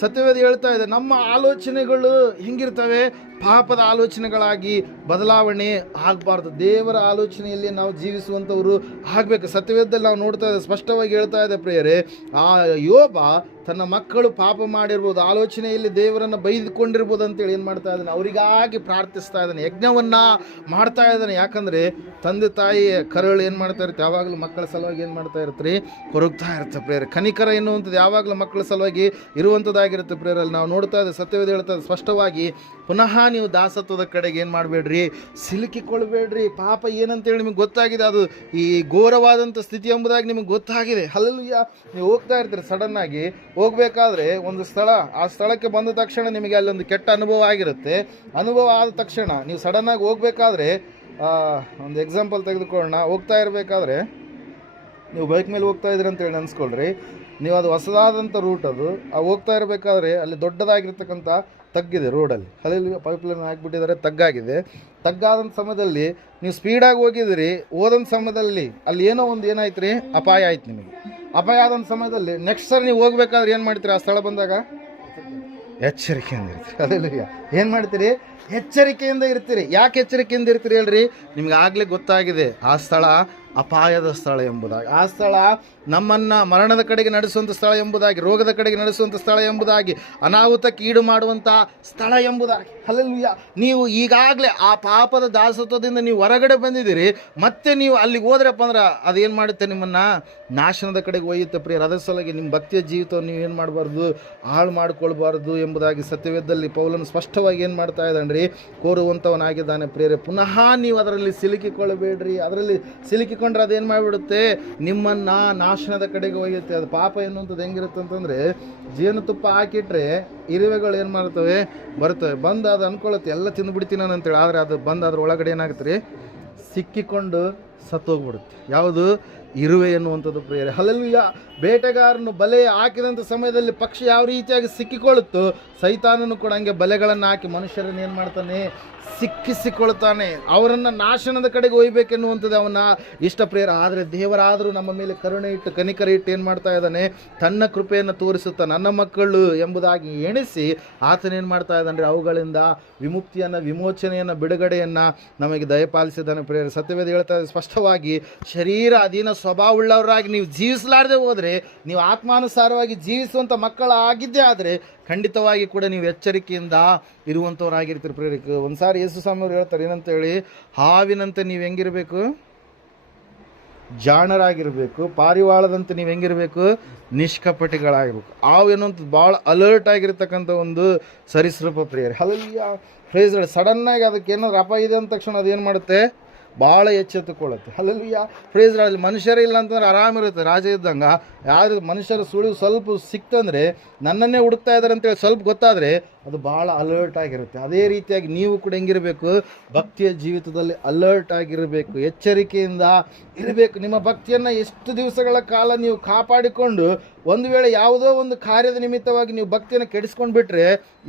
ಸತ್ಯವೇದ ಹೇಳ್ತಾ ಇದೆ, ನಮ್ಮ ಆಲೋಚನೆಗಳು ಹಿಂಗಿರ್ತವೆ, ಪಾಪದ ಆಲೋಚನೆಗಳಾಗಿ ಬದಲಾವಣೆ ಆಗಬಾರ್ದು. ದೇವರ ಆಲೋಚನೆಯಲ್ಲಿ ನಾವು ಜೀವಿಸುವಂಥವರು ಆಗಬೇಕು. ಸತ್ಯವೇದದಲ್ಲಿ ನಾವು ನೋಡ್ತಾ ಇದ್ದೇವೆ, ಸ್ಪಷ್ಟವಾಗಿ ಹೇಳ್ತಾ ಇದೆ ಪ್ರಿಯರೇ, ಆ ಯೋಬ ತನ್ನ ಮಕ್ಕಳು ಪಾಪ ಮಾಡಿರ್ಬೋದು, ಆಲೋಚನೆಯಲ್ಲಿ ದೇವರನ್ನು ಬೈದುಕೊಂಡಿರ್ಬೋದು ಅಂತೇಳಿ ಏನು ಮಾಡ್ತಾ ಇದ್ದಾನೆ? ಅವರಿಗಾಗಿ ಪ್ರಾರ್ಥಿಸ್ತಾ ಇದ್ದಾನೆ, ಯಜ್ಞವನ್ನು ಮಾಡ್ತಾ ಇದ್ದಾನೆ. ಯಾಕಂದರೆ ತಂದೆ ತಾಯಿ ಕರುಳು ಏನು ಮಾಡ್ತಾ ಇರುತ್ತೆ? ಯಾವಾಗಲೂ ಮಕ್ಕಳ ಸಲುವಾಗಿ ಏನು ಮಾಡ್ತಾ ಇರ್ತೀರಿ? ಕೊರಗ್ತಾ ಇರುತ್ತೆ ಪ್ರೇಯರ್. ಕನಿಕರ ಎನ್ನುವಂಥದ್ದು ಯಾವಾಗಲೂ ಮಕ್ಕಳ ಸಲುವಾಗಿ ಇರುವಂಥದ್ದಾಗಿರುತ್ತೆ ಪ್ರೇಯರಲ್ಲಿ. ನಾವು ನೋಡ್ತಾ ಇದ್ದೇವೆ, ಸತ್ಯವೇದ ಹೇಳ್ತಾ ಇದೆ ಸ್ಪಷ್ಟವಾಗಿ, ಪುನಃ ನೀವು ದಾಸತ್ವದ ಕಡೆಗೆ ಏನು ಮಾಡಬೇಡ್ರಿ? ಸಿಲುಕಿಕೊಳ್ಬೇಡ್ರಿ. ಪಾಪ ಏನಂತೇಳಿ ನಿಮಗೆ ಗೊತ್ತಾಗಿದೆ, ಅದು ಈ ಘೋರವಾದಂಥ ಸ್ಥಿತಿ ಎಂಬುದಾಗಿ ನಿಮಗೆ ಗೊತ್ತಾಗಿದೆ. ಹಲ್ಲೆಲೂಯಾ. ನೀವು ಹೋಗ್ತಾ ಇರ್ತೀರಿ, ಸಡನ್ನಾಗಿ ಹೋಗಬೇಕಾದ್ರೆ ಒಂದು ಸ್ಥಳ, ಆ ಸ್ಥಳಕ್ಕೆ ಬಂದ ತಕ್ಷಣ ನಿಮಗೆ ಅಲ್ಲೊಂದು ಕೆಟ್ಟ ಅನುಭವ ಆಗಿರುತ್ತೆ. ಅನುಭವ ಆದ ತಕ್ಷಣ ನೀವು ಸಡನ್ನಾಗಿ ಹೋಗಬೇಕಾದ್ರೆ, ಒಂದು ಎಕ್ಸಾಂಪಲ್ ತೆಗೆದುಕೊಳ್ಳೋಣ. ಹೋಗ್ತಾ ಇರಬೇಕಾದ್ರೆ ನೀವು ಬೈಕ್ ಮೇಲೆ ಹೋಗ್ತಾ ಇದ್ದೀರಿ ಅಂತೇಳಿ ನೆನೆಸ್ಕೊಳ್ರಿ. ನೀವು ಅದು ಹೊಸದಾದಂಥ ರೂಟ್, ಅದು ಹೋಗ್ತಾ ಇರಬೇಕಾದ್ರೆ ಅಲ್ಲಿ ದೊಡ್ಡದಾಗಿರ್ತಕ್ಕಂಥ ತಗ್ಗಿದೆ ರೋಡಲ್ಲಿ. ಅಲ್ಲಿ ಪೈಪ್ಲೈನ್ ಹಾಕಿಬಿಟ್ಟಿದ್ದಾರೆ, ತಗ್ಗಾಗಿದೆ. ತಗ್ಗಾದಂಥ ಸಮಯದಲ್ಲಿ ನೀವು ಸ್ಪೀಡಾಗಿ ಹೋಗಿದ್ದೀರಿ. ಹೋದಂಥ ಸಮಯದಲ್ಲಿ ಅಲ್ಲಿ ಏನೋ ಒಂದು ಏನಾಯ್ತು ರೀ? ಅಪಾಯ ಆಯ್ತು ನಿಮಗೆ. ಅಪಾಯ ಆದಂಥ ಸಮಯದಲ್ಲಿ ನೆಕ್ಸ್ಟ್ ಸರಿ ನೀವು ಹೋಗ್ಬೇಕಾದ್ರೆ ಏನು ಮಾಡ್ತೀರಿ? ಆ ಸ್ಥಳ ಬಂದಾಗ ಎಚ್ಚರಿಕೆಯಿಂದ ಇರ್ತೀರಿ. ಅದೆಲ್ಲ ಏನು ಮಾಡ್ತೀರಿ? ಎಚ್ಚರಿಕೆಯಿಂದ ಇರ್ತೀರಿ. ಯಾಕೆ ಎಚ್ಚರಿಕೆಯಿಂದ ಇರ್ತೀರಿ ಹೇಳ್ರಿ? ನಿಮ್ಗೆ ಆಗಲೇ ಗೊತ್ತಾಗಿದೆ ಆ ಸ್ಥಳ ಅಪಾಯದ ಸ್ಥಳ ಎಂಬುದಾಗಿ, ಆ ಸ್ಥಳ ನಮ್ಮನ್ನು ಮರಣದ ಕಡೆಗೆ ನಡೆಸುವಂಥ ಸ್ಥಳ ಎಂಬುದಾಗಿ, ರೋಗದ ಕಡೆಗೆ ನಡೆಸುವಂಥ ಸ್ಥಳ ಎಂಬುದಾಗಿ, ಅನಾಹುತಕ್ಕೆ ಈಡು ಮಾಡುವಂಥ ಸ್ಥಳ ಎಂಬುದಾಗಿ. ಹಲ್ಲೆಲೂಯಾ. ನೀವು ಈಗಾಗಲೇ ಆ ಪಾಪದ ದಾಸತ್ವದಿಂದ ನೀವು ಹೊರಗಡೆ ಬಂದಿದ್ದೀರಿ. ಮತ್ತೆ ನೀವು ಅಲ್ಲಿಗೆ ಹೋದ್ರಪ್ಪ ಅಂದ್ರೆ ಅದೇನು ಮಾಡುತ್ತೆ? ನಿಮ್ಮನ್ನು ನಾಶನದ ಕಡೆಗೆ ಒಯ್ಯುತ್ತೆ ಪ್ರಿಯರು. ಅದರ ಸಲುವಾಗಿ ನಿಮ್ಮ ಭಕ್ತಿಯ ಜೀವಿತವನ್ನು ನೀವು ಏನು ಮಾಡಬಾರ್ದು? ಹಾಳು ಮಾಡಿಕೊಳ್ಬಾರ್ದು ಎಂಬುದಾಗಿ ಸತ್ಯವೇದದಲ್ಲಿ ಪೌಲನು ಸ್ಪಷ್ಟವಾಗಿ ಏನು ಮಾಡ್ತಾ ಇದ್ದಾನೆ? ಕೋರುವಂಥವನಾಗಿದ್ದಾನೆ ಪ್ರಿಯರೇ. ಪುನಃ ನೀವು ಅದರಲ್ಲಿ ಸಿಲುಕಿಕೊಳ್ಳಬೇಡ್ರಿ. ಅದರಲ್ಲಿ ಸಿಲುಕಿಕೊಂಡ್ರೆ ಅದೇನು ಮಾಡಿಬಿಡುತ್ತೆ? ನಿಮ್ಮನ್ನು ನಾಶನದ ಕಡೆಗೆ ಒಯ್ಯುತ್ತೆ. ಅದು ಪಾಪ ಎನ್ನುವಂಥದ್ದು ಹೆಂಗಿರುತ್ತೆ ಅಂತಂದರೆ, ಜೇನುತುಪ್ಪ ಹಾಕಿಟ್ರೆ ಇರುವೆಗಳು ಏನು ಮಾಡ್ತವೆ? ಬರ್ತವೆ. ಬಂದು ಅದು ಅಂದ್ಕೊಳ್ಳುತ್ತೆ ಎಲ್ಲ ತಿಂದುಬಿಡ್ತೀನಿ ನಾನು ಅಂತೇಳಿ. ಆದರೆ ಅದು ಬಂದು ಅದ್ರ ಒಳಗಡೆ ಏನಾಗುತ್ತೆ ರೀ? ಸಿಕ್ಕಿಕೊಂಡು ಸತ್ತೋಗ್ಬಿಡುತ್ತೆ. ಯಾವುದು? ಇರುವೆ ಎನ್ನುವಂಥದ್ದು ಪ್ರಿಯರೇ. ಹಲ್ಲೆಲೂಯಾ. ಬೇಟೆಗಾರನು ಬಲೆ ಹಾಕಿದಂಥ ಸಮಯದಲ್ಲಿ ಪಕ್ಷಿ ಯಾವ ರೀತಿಯಾಗಿ ಸಿಕ್ಕಿಕೊಳ್ಳುತ್ತೋ ಸೈತಾನನು ಕೂಡ ಹಂಗೆ ಬಲೆಗಳನ್ನು ಹಾಕಿ ಮನುಷ್ಯರನ್ನು ಏನು ಮಾಡ್ತಾನೆ, ಸಿಕ್ಕಿಸಿಕೊಳ್ತಾನೆ, ಅವರನ್ನು ನಾಶನದ ಕಡೆಗೆ ಒಯ್ಯಬೇಕೆನ್ನುವಂಥದ್ದು ಅವನ ಇಷ್ಟ ಪ್ರಿಯರ. ಆದರೆ ದೇವರಾದರೂ ನಮ್ಮ ಮೇಲೆ ಕರುಣೆ ಇಟ್ಟು ಕನಿಕರ ಇಟ್ಟು ಏನು ಮಾಡ್ತಾ ಇದ್ದಾನೆ, ತನ್ನ ಕೃಪೆಯನ್ನು ತೋರಿಸುತ್ತಾ ನನ್ನ ಮಕ್ಕಳು ಎಂಬುದಾಗಿ ಎಣಿಸಿ ಆತನೇನು ಮಾಡ್ತಾ ಇದ್ದಾನೆ, ಅವುಗಳಿಂದ ವಿಮುಕ್ತಿಯನ್ನು, ವಿಮೋಚನೆಯನ್ನು, ಬಿಡುಗಡೆಯನ್ನು ನಮಗೆ ದಯಪಾಲಿಸಿದ್ದಾನೆ ಪ್ರಿಯರೇ. ಸತ್ಯವೇದ ಹೇಳ್ತಾ ಇದೆ ಸ್ಪಷ್ಟವಾಗಿ, ಶರೀರ ಅಧೀನ ಸ್ವಭಾವವುಳ್ಳವರಾಗಿ ನೀವು ಜೀವಿಸಲಾರದೆ ಹೋದರೆ, ನೀವು ಆತ್ಮಾನುಸಾರವಾಗಿ ಜೀವಿಸುವಂಥ ಮಕ್ಕಳಾಗಿದ್ದೇ ಆದರೆ ಖಂಡಿತವಾಗಿ ಕೂಡ ನೀವು ಎಚ್ಚರಿಕೆಯಿಂದ ಇರುವಂಥವ್ರಾಗಿರ್ತೀರಿ ಪ್ರೇರಿಕ. ಒಂದು ಸಾರಿ ಯೇಸು ಸ್ವಾಮಿಯವರು ಹೇಳ್ತಾರೆ ಏನಂತ ಹೇಳಿ, ಹಾವಿನಂತೆ ನೀವು ಹೆಂಗಿರಬೇಕು, ಜಾಣರಾಗಿರಬೇಕು, ಪಾರಿವಾಳದಂತೆ ನೀವು ಹೆಂಗಿರಬೇಕು, ನಿಷ್ಕಪಟಿಗಳಾಗಿರ್ಬೇಕು. ಹಾವು ಎನ್ನುವಂಥದ್ದು ಭಾಳ ಅಲರ್ಟ್ ಆಗಿರ್ತಕ್ಕಂಥ ಒಂದು ಸರೀಸೃಪ ಪ್ರಿಯರೇ. ಹಲ್ಲೆಲೂಯಾ. Praise Lord. ಸಡನ್ನಾಗಿ ಅದಕ್ಕೆ ಏನಾದ್ರು ಅಪಾಯ ಇದೆ ಅಂದ ತಕ್ಷಣ ಅದೇನು ಮಾಡುತ್ತೆ, ಭಾಳ ಎಚ್ಚೆತ್ತುಕೊಳ್ಳುತ್ತೆ. ಹಲ್ಲೆಲೂಯಾ. Praise lord. ಅಲ್ಲಿ ಮನುಷ್ಯರೇ ಇಲ್ಲ ಅಂತಂದ್ರೆ ಆರಾಮಿರುತ್ತೆ, ರಾಜ ಇದ್ದಂಗೆ. ಯಾರು ಮನುಷ್ಯರ ಸುಳಿವು ಸ್ವಲ್ಪ ಸಿಕ್ತಂದರೆ ನನ್ನನ್ನೇ ಹುಡುಕ್ತಾ ಇದ್ದಾರೆ ಅಂತೇಳಿ ಸ್ವಲ್ಪ ಗೊತ್ತಾದರೆ ಅದು ಭಾಳ ಅಲರ್ಟ್ ಆಗಿರುತ್ತೆ. ಅದೇ ರೀತಿಯಾಗಿ ನೀವು ಕೂಡ ಹೆಂಗಿರಬೇಕು, ಭಕ್ತಿಯ ಜೀವಿತದಲ್ಲಿ ಅಲರ್ಟ್ ಆಗಿರಬೇಕು, ಎಚ್ಚರಿಕೆಯಿಂದ ಇರಬೇಕು. ನಿಮ್ಮ ಭಕ್ತಿಯನ್ನು ಎಷ್ಟು ದಿವಸಗಳ ಕಾಲ ನೀವು ಕಾಪಾಡಿಕೊಂಡು ಒಂದು ವೇಳೆ ಯಾವುದೋ ಒಂದು ಕಾರ್ಯದ ನಿಮಿತ್ತವಾಗಿ ನೀವು ಭಕ್ತಿಯನ್ನು ಕೆಡಿಸ್ಕೊಂಡು ಬಿಟ್ಟರೆ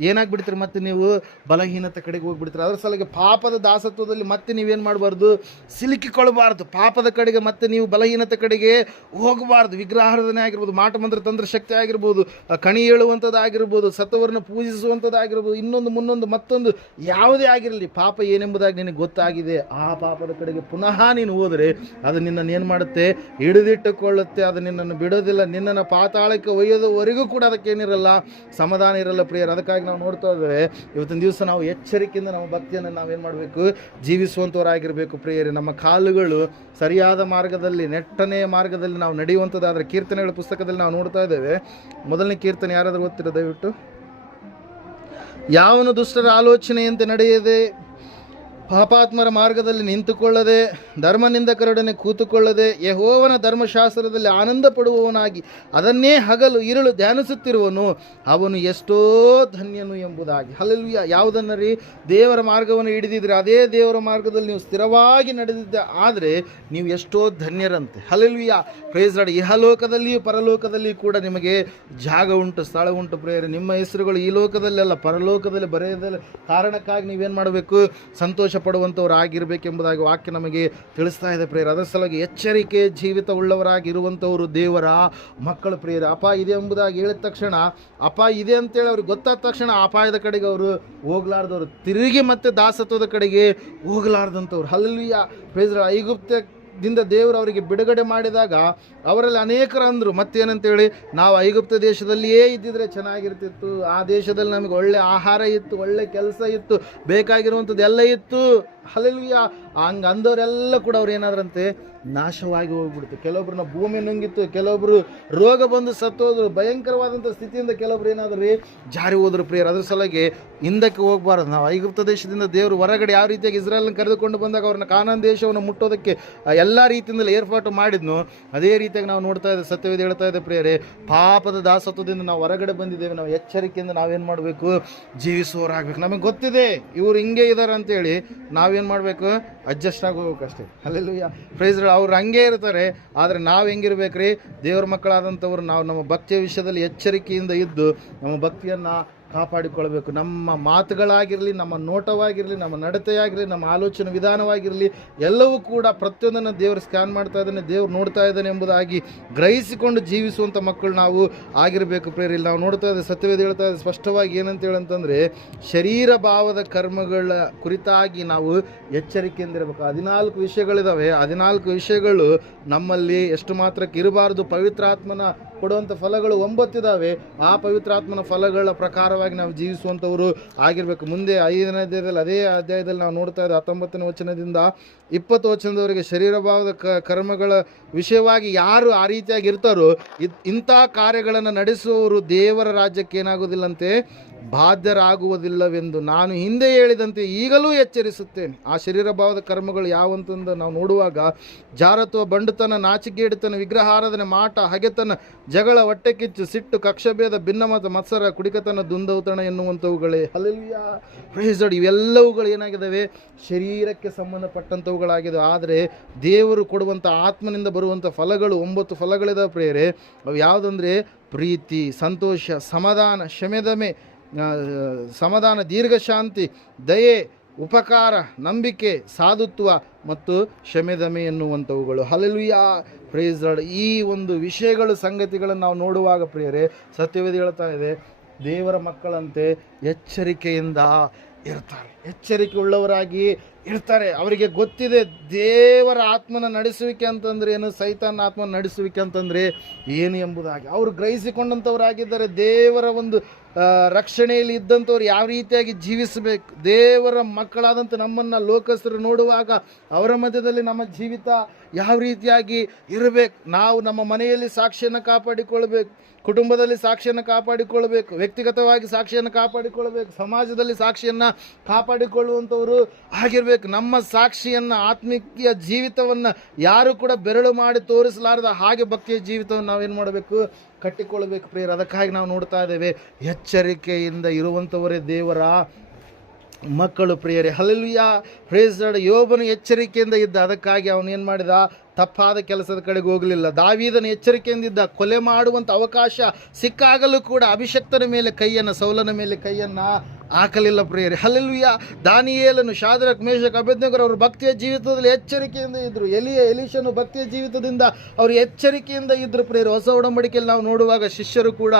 ಏನಾಗ್ಬಿಡ್ತೀರಿ, ಮತ್ತೆ ನೀವು ಬಲಹೀನತೆ ಕಡೆಗೆ ಹೋಗ್ಬಿಡ್ತೀರಿ. ಅದರ ಸಲುವಾಗಿ ಪಾಪದ ದಾಸತ್ವದಲ್ಲಿ ಮತ್ತೆ ನೀವೇನು ಮಾಡಬಾರ್ದು, ಸಿಲುಕಿಕೊಳ್ಳಬಾರ್ದು. ಪಾಪದ ಕಡೆಗೆ ಮತ್ತೆ ನೀವು ಬಲಹೀನತೆ ಕಡೆಗೆ ಹೋಗಬಾರ್ದು. ವಿಗ್ರಹಾರಾಧನೆ ಆಗಿರ್ಬೋದು, ಮಾಟ ಮಂತ್ರ ತಂತ್ರ ಶಕ್ತಿ ಆಗಿರ್ಬೋದು, ಕಣಿ ಹೇಳುವಂಥದ್ದಾಗಿರ್ಬೋದು, ಸತ್ತವರನ್ನು ಪೂಜಿಸುವಂಥದ್ದಾಗಿರ್ಬೋದು, ಇನ್ನೊಂದು ಮುನ್ನೊಂದು ಮತ್ತೊಂದು ಯಾವುದೇ ಆಗಿರಲಿ, ಪಾಪ ಏನೆಂಬುದಾಗಿ ನಿನಗೆ ಗೊತ್ತಾಗಿದೆ. ಆ ಪಾಪದ ಕಡೆಗೆ ಪುನಃ ನೀನು ಹೋದರೆ ಅದು ನಿನ್ನನ್ನು ಏನು ಮಾಡುತ್ತೆ, ಹಿಡಿದಿಟ್ಟುಕೊಳ್ಳುತ್ತೆ. ಅದು ನಿನ್ನನ್ನು ಬಿಡೋದಿಲ್ಲ. ನಿನ್ನನ್ನು ಪಾತಾಳಕ್ಕೆ ಒಯ್ಯೋದವರೆಗೂ ಕೂಡ ಅದಕ್ಕೇನಿರಲ್ಲ, ಸಮಾಧಾನ ಇರಲ್ಲ ಪ್ರಿಯರು. ಅದಕ್ಕಾಗಿ ನಾವು ನೋಡ್ತಾ ಇದ್ದೇವೆ ಇವತ್ತಿನ ದಿವಸ ನಾವು ಎಚ್ಚರಿಕೆಯಿಂದ ನಮ್ಮ ಭಕ್ತಿಯನ್ನು ನಾವೇನು ಮಾಡಬೇಕು, ಜೀವಿಸುವಂಥವರಾಗಿರಬೇಕು ಪ್ರಿಯರೇ. ನಮ್ಮ ಕಾಲುಗಳು ಸರಿಯಾದ ಮಾರ್ಗದಲ್ಲಿ, ನೆಟ್ಟನೆಯ ಮಾರ್ಗದಲ್ಲಿ ನಾವು ನಡೆಯುವಂಥದ್ದಾದರೆ, ಕೀರ್ತನೆಗಳ ಪುಸ್ತಕದಲ್ಲಿ ನಾವು ನೋಡ್ತಾ ಇದ್ದೇವೆ. ಮೊದಲನೇ ಕೀರ್ತನೆ ಯಾರಾದರೂ ಓದ್ತಿರೋ ದಯವಿಟ್ಟು. ಯಾವನು ದುಷ್ಟರ ಆಲೋಚನೆಯಂತೆ ನಡೆಯದೆ, ಪಾಪಾತ್ಮರ ಮಾರ್ಗದಲ್ಲಿ ನಿಂತುಕೊಳ್ಳದೆ, ಧರ್ಮನಿಂದಕರೊಡನೆ ಕೂತುಕೊಳ್ಳದೆ, ಯೆಹೋವನ ಧರ್ಮಶಾಸ್ತ್ರದಲ್ಲಿ ಆನಂದ ಪಡುವವನಾಗಿ ಅದನ್ನೇ ಹಗಲು ಇರುಳು ಧ್ಯಾನಿಸುತ್ತಿರುವನು, ಅವನು ಎಷ್ಟೋ ಧನ್ಯನು ಎಂಬುದಾಗಿ. ಹಲ್ಲೆಲೂಯಾ. ಯಾವುದನ್ನು ರೀ, ದೇವರ ಮಾರ್ಗವನ್ನು ಹಿಡಿದಿದ್ರೆ, ಅದೇ ದೇವರ ಮಾರ್ಗದಲ್ಲಿ ನೀವು ಸ್ಥಿರವಾಗಿ ನಡೆದಿದ್ದೆ ಆದರೆ ನೀವು ಎಷ್ಟೋ ಧನ್ಯರಂತೆ. ಹಲ್ಲೆಲೂಯಾ. Praise Lord. ಇಹಲೋಕದಲ್ಲಿಯೂ ಪರಲೋಕದಲ್ಲಿಯೂ ಕೂಡ ನಿಮಗೆ ಜಾಗ ಉಂಟು, ಸ್ಥಳ ಉಂಟು ಪ್ರಿಯರೇ. ನಿಮ್ಮ ಹೆಸರುಗಳು ಈ ಲೋಕದಲ್ಲಿ ಅಲ್ಲ, ಪರಲೋಕದಲ್ಲಿ ಬರೆಯದ ಕಾರಣಕ್ಕಾಗಿ ನೀವೇನು ಮಾಡಬೇಕು, ಸಂತೋಷ ಪಡುವಂಥವ್ರು ಆಗಿರಬೇಕೆಂಬುದಾಗಿ ವಾಕ್ಯ ನಮಗೆ ತಿಳಿಸ್ತಾ ಇದೆ ಪ್ರಿಯರೇ. ಅದರ ಸಲುವಾಗಿ ಎಚ್ಚರಿಕೆ ಜೀವಿತ ಉಳ್ಳವರಾಗಿರುವಂಥವರು ದೇವರ ಮಕ್ಕಳು ಪ್ರಿಯರೇ. ಅಪಾಯ ಇದೆ ಎಂಬುದಾಗಿ ಹೇಳಿದ ತಕ್ಷಣ, ಅಪಾಯ ಇದೆ ಅಂತೇಳಿ ಅವ್ರಿಗೆ ಗೊತ್ತಾದ ತಕ್ಷಣ ಅಪಾಯದ ಕಡೆಗೆ ಅವರು ಹೋಗಲಾರ್ದವ್ರು, ತಿರುಗಿ ಮತ್ತೆ ದಾಸತ್ವದ ಕಡೆಗೆ ಹೋಗಲಾರ್ದಂಥವ್ರು. ಹಲ್ಲೆಲೂಯಾ. Praise Lord. ಐಗುಪ್ತದಿಂದ ದೇವರು ಅವರಿಗೆ ಬಿಡುಗಡೆ ಮಾಡಿದಾಗ ಅವರಲ್ಲಿ ಅನೇಕರು ಅಂದರು ಮತ್ತೇನಂತೇಳಿ, ನಾವು ಐಗುಪ್ತ ದೇಶದಲ್ಲಿಯೇ ಇದ್ದಿದ್ರೆ ಚೆನ್ನಾಗಿರ್ತಿತ್ತು, ಆ ದೇಶದಲ್ಲಿ ನಮಗೆ ಒಳ್ಳೆ ಆಹಾರ ಇತ್ತು, ಒಳ್ಳೆ ಕೆಲಸ ಇತ್ತು, ಬೇಕಾಗಿರುವಂಥದ್ದು ಎಲ್ಲ ಇತ್ತು. ಹಲ್ಲೆಲೂಯಾ. ಹಂಗೆ ಅಂದವರೆಲ್ಲ ಕೂಡ ಅವ್ರು ಏನಾದ್ರಂತೆ, ನಾಶವಾಗಿ ಹೋಗ್ಬಿಡ್ತು. ಕೆಲವೊಬ್ರನ್ನ ಭೂಮಿ ನುಂಗಿತ್ತು, ಕೆಲವೊಬ್ರು ರೋಗ ಬಂದು ಸತ್ತೋದ್ರು, ಭಯಂಕರವಾದಂಥ ಸ್ಥಿತಿಯಿಂದ ಕೆಲವೊಬ್ರು ಏನಾದ್ರು ಜಾರಿ ಹೋದ್ರು ಪ್ರಿಯರು. ಅದ್ರ ಸಲುವಾಗಿ ಹಿಂದಕ್ಕೆ ಹೋಗಬಾರ್ದು. ನಾವು ಐಗುಪ್ತ ದೇಶದಿಂದ ದೇವರು ಹೊರಗಡೆ ಯಾವ ರೀತಿಯಾಗಿ ಇಸ್ರಾಯೇಲನ್ನು ಕರೆದುಕೊಂಡು ಬಂದಾಗ ಅವ್ರನ್ನ ಕಾನಾನ್ ದೇಶವನ್ನು ಮುಟ್ಟೋದಕ್ಕೆ ಎಲ್ಲ ರೀತಿಯಿಂದಲೇ ಏರ್ಪಾಟು ಮಾಡಿದ್ನು, ಅದೇ ರೀತಿಯಾಗಿ ನಾವು ನೋಡ್ತಾ ಇದ್ದೇವೆ. ಸತ್ಯವೇದ ಹೇಳ್ತಾ ಇದೆ ಪ್ರಿಯರೇ, ಪಾಪದ ದಾಸತ್ವದಿಂದ ನಾವು ಹೊರಗಡೆ ಬಂದಿದ್ದೇವೆ. ನಾವು ಎಚ್ಚರಿಕೆಯಿಂದ ನಾವೇನು ಮಾಡಬೇಕು, ಜೀವಿಸುವವರಾಗಬೇಕು. ನಮಗೆ ಗೊತ್ತಿದೆ ಇವ್ರು ಹಿಂಗೆ ಇದ್ದಾರೆ ಅಂತೇಳಿ ನಾವೇನು ಮಾಡಬೇಕು, ಅಡ್ಜಸ್ಟ್ ಆಗಿ ಹೋಗ್ಬೇಕಷ್ಟೇ. ಹಲ್ಲೆಲೂಯಾ. Praise lord. ಅವ್ರು ಹಂಗೆ ಇರ್ತಾರೆ, ಆದರೆ ನಾವು ಹೆಂಗಿರ್ಬೇಕು ರೀ, ದೇವ್ರ ಮಕ್ಕಳಾದಂಥವ್ರು ನಾವು ನಮ್ಮ ಭಕ್ತಿಯ ವಿಷಯದಲ್ಲಿ ಎಚ್ಚರಿಕೆಯಿಂದ ಇದ್ದು ನಮ್ಮ ಭಕ್ತಿಯನ್ನು ಕಾಪಾಡಿಕೊಳ್ಬೇಕು. ನಮ್ಮ ಮಾತುಗಳಾಗಿರಲಿ, ನಮ್ಮ ನೋಟವಾಗಿರಲಿ, ನಮ್ಮ ನಡತೆಯಾಗಿರಲಿ, ನಮ್ಮ ಆಲೋಚನೆ ವಿಧಾನವಾಗಿರಲಿ, ಎಲ್ಲವೂ ಕೂಡ ಪ್ರತಿಯೊಂದನ್ನು ದೇವರು ಸ್ಕ್ಯಾನ್ ಮಾಡ್ತಾ ಇದ್ದಾನೆ, ದೇವ್ರು ನೋಡ್ತಾ ಇದ್ದಾನೆ ಎಂಬುದಾಗಿ ಗ್ರಹಿಸಿಕೊಂಡು ಜೀವಿಸುವಂಥ ಮಕ್ಕಳು ನಾವು ಆಗಿರಬೇಕು ಪ್ರೇರಿ. ಇಲ್ಲಿ ನಾವು ನೋಡ್ತಾ ಇದ್ದೇವೆ, ಸತ್ಯವೇದ ಹೇಳ್ತಾ ಇದೆ ಸ್ಪಷ್ಟವಾಗಿ ಏನಂತೇಳಂತಂದರೆ, ಶರೀರ ಭಾವದ ಕರ್ಮಗಳ ಕುರಿತಾಗಿ ನಾವು ಎಚ್ಚರಿಕೆಯಿಂದ ಇರಬೇಕು. 14 ವಿಷಯಗಳಿದ್ದಾವೆ. 14 ವಿಷಯಗಳು ನಮ್ಮಲ್ಲಿ ಎಷ್ಟು ಮಾತ್ರಕ್ಕೆ ಇರಬಾರ್ದು. ಪವಿತ್ರಾತ್ಮನ ಕೊಡುವಂಥ ಫಲಗಳು 9 ಇದ್ದಾವೆ. ಆ ಪವಿತ್ರಾತ್ಮನ ಫಲಗಳ ಪ್ರಕಾರವಾಗಿ ನಾವು ಜೀವಿಸುವಂಥವರು ಆಗಿರಬೇಕು. ಮುಂದೆ 5ನೇ ಅಧ್ಯಾಯದಲ್ಲಿ, ಅದೇ ಅಧ್ಯಾಯದಲ್ಲಿ ನಾವು ನೋಡ್ತಾ ಇದ್ದೇವೆ 19ನೇ ವಚನದಿಂದ 20 ವಚನದವರೆಗೆ ಶರೀರ ಭಾವದ ಕರ್ಮಗಳ ವಿಷಯವಾಗಿ ಯಾರು ಆ ರೀತಿಯಾಗಿ ಇರ್ತಾರೋ ಇಂಥ ಕಾರ್ಯಗಳನ್ನು ನಡೆಸುವವರು ದೇವರ ರಾಜ್ಯಕ್ಕೆ ಏನಾಗೋದಿಲ್ಲಂತೆ, ಬಾಧ್ಯರಾಗುವುದಿಲ್ಲವೆಂದು ನಾನು ಹಿಂದೆ ಹೇಳಿದಂತೆ ಈಗಲೂ ಎಚ್ಚರಿಸುತ್ತೇನೆ. ಆ ಶರೀರ ಭಾವದ ಕರ್ಮಗಳು ಯಾವಂತಂದು ನಾವು ನೋಡುವಾಗ, ಜಾರತ್ವ, ಬಂಡುತನ, ನಾಚಿಕೆಗೇಡುತನ, ವಿಗ್ರಹಾರಾಧನೆ, ಮಾಟ, ಹಗೆತನ, ಜಗಳ, ಹೊಟ್ಟೆಕಿಚ್ಚು, ಸಿಟ್ಟು, ಕಕ್ಷಭೇದ, ಭಿನ್ನಮತ, ಮತ್ಸರ, ಕುಡಿಕತನ, ದುಂದೌತಣ ಎನ್ನುವಂಥವುಗಳೇ. ಹಲ್ಲೆಲೂಯಾ. Praise Lord. ಇವೆಲ್ಲವುಗಳು ಏನಾಗಿದ್ದಾವೆ, ಶರೀರಕ್ಕೆ ಸಂಬಂಧಪಟ್ಟಂಥವುಗಳು ಕೊಡುವಂಥವುಗಳಾಗಿದೆ. ಆದರೆ ದೇವರು ಕೊಡುವಂಥ ಆತ್ಮನಿಂದ ಬರುವಂಥ ಫಲಗಳು 9 ಫಲಗಳಿದಾವೆ ಪ್ರಿಯರೇ. ಅವು ಯಾವುದಂದರೆ ಪ್ರೀತಿ, ಸಂತೋಷ, ಸಮಾಧಾನ, ಶಮೆದಮೆ, ಸಮಾಧಾನ, ದೀರ್ಘಶಾಂತಿ, ದಯೆ, ಉಪಕಾರ, ನಂಬಿಕೆ, ಸಾಧುತ್ವ ಮತ್ತು ಶಮೆದಮೆ ಎನ್ನುವಂಥವುಗಳು. Hallelujah, praise Lord. ಈ ಒಂದು ವಿಷಯಗಳು ಸಂಗತಿಗಳನ್ನು ನಾವು ನೋಡುವಾಗ ಪ್ರಿಯರೇ, ಸತ್ಯವೇದ ಹೇಳ್ತಾ ಇದೆ, ದೇವರ ಮಕ್ಕಳಂತೆ ಎಚ್ಚರಿಕೆಯಿಂದ ಇರ್ತಾರೆ, ಎಚ್ಚರಿಕೆ ಉಳ್ಳವರಾಗಿ ಇರ್ತಾರೆ. ಅವರಿಗೆ ಗೊತ್ತಿದೆ ದೇವರ ಆತ್ಮನ ನಡೆಸುವಿಕೆ ಅಂತಂದರೆ ಏನು, ಸೈತಾನ ಆತ್ಮನ ನಡೆಸುವಿಕೆ ಅಂತಂದರೆ ಏನು ಎಂಬುದಾಗಿ ಅವರು ಗ್ರಹಿಸಿಕೊಂಡಂಥವರಾಗಿದ್ದಾರೆ. ದೇವರ ಒಂದು ರಕ್ಷಣೆಯಲ್ಲಿ ಇದ್ದಂಥವ್ರು ಯಾವ ರೀತಿಯಾಗಿ ಜೀವಿಸಬೇಕು, ದೇವರ ಮಕ್ಕಳಾದಂಥ ನಮ್ಮನ್ನು ಲೋಕಸ್ಥರು ನೋಡುವಾಗ ಅವರ ಮಧ್ಯದಲ್ಲಿ ನಮ್ಮ ಜೀವಿತ ಯಾವ ರೀತಿಯಾಗಿ ಇರಬೇಕು, ನಾವು ನಮ್ಮ ಮನೆಯಲ್ಲಿ ಸಾಕ್ಷಿಯನ್ನು ಕಾಪಾಡಿಕೊಳ್ಬೇಕು, ಕುಟುಂಬದಲ್ಲಿ ಸಾಕ್ಷಿಯನ್ನು ಕಾಪಾಡಿಕೊಳ್ಬೇಕು, ವ್ಯಕ್ತಿಗತವಾಗಿ ಸಾಕ್ಷಿಯನ್ನು ಕಾಪಾಡಿಕೊಳ್ಬೇಕು, ಸಮಾಜದಲ್ಲಿ ಸಾಕ್ಷಿಯನ್ನು ಕಾಪಾಡಿಕೊಳ್ಳುವಂಥವರು ಆಗಿರಬೇಕು. ನಮ್ಮ ಸಾಕ್ಷಿಯನ್ನು, ಆತ್ಮಿಕ ಜೀವಿತವನ್ನು ಯಾರು ಕೂಡ ಬೆರಳು ಮಾಡಿ ತೋರಿಸಲಾರದ ಹಾಗೆ ಭಕ್ತಿಯ ಜೀವಿತವನ್ನು ನಾವೇನು ಮಾಡಬೇಕು, ಕಟ್ಟಿಕೊಳ್ಳಬೇಕು ಪ್ರಿಯರೇ. ಅದಕ್ಕಾಗಿ ನಾವು ನೋಡ್ತಾ ಇದ್ದೇವೆ, ಎಚ್ಚರಿಕೆಯಿಂದ ಇರುವಂಥವರೇ ದೇವರ ಮಕ್ಕಳು ಪ್ರಿಯರೇ. Hallelujah, praise Lord. ಯೋಬನು ಎಚ್ಚರಿಕೆಯಿಂದ ಇದ್ದ, ಅದಕ್ಕಾಗಿ ಅವನು ಏನು ಮಾಡಿದ, ತಪ್ಪಾದ ಕೆಲಸದ ಕಡೆಗೆ ಹೋಗಲಿಲ್ಲ. ದಾವೀದನು ಎಚ್ಚರಿಕೆಯಿಂದಿದ್ದ, ಕೊಲೆ ಮಾಡುವಂಥ ಅವಕಾಶ ಸಿಕ್ಕಾಗಲೂ ಕೂಡ ಅಭಿಷಕ್ತನ ಮೇಲೆ ಕೈಯನ್ನು, ಸೌಲನ ಮೇಲೆ ಕೈಯನ್ನು ಹಾಕಲಿಲ್ಲ ಪ್ರಿಯರೇ. ಹಲ್ಲೆಲೂಯಾ. ದಾನಿಯೇಲನು, ಶಾದ್ರಕ್, ಮೇಷಕ್, ಅಬೇದ್ನೆಗೋರು ಅವರು ಭಕ್ತಿಯ ಜೀವಿತದಲ್ಲಿ ಎಚ್ಚರಿಕೆಯಿಂದ ಇದ್ದರು. ಎಲೀಷನು ಭಕ್ತಿಯ ಜೀವಿತದಿಂದ ಅವರು ಎಚ್ಚರಿಕೆಯಿಂದ ಇದ್ದರು ಪ್ರಿಯರೇ. ಹೊಸ ಒಡಂಬಡಿಕೆಯಲ್ಲಿ ನಾವು ನೋಡುವಾಗ ಶಿಷ್ಯರು ಕೂಡ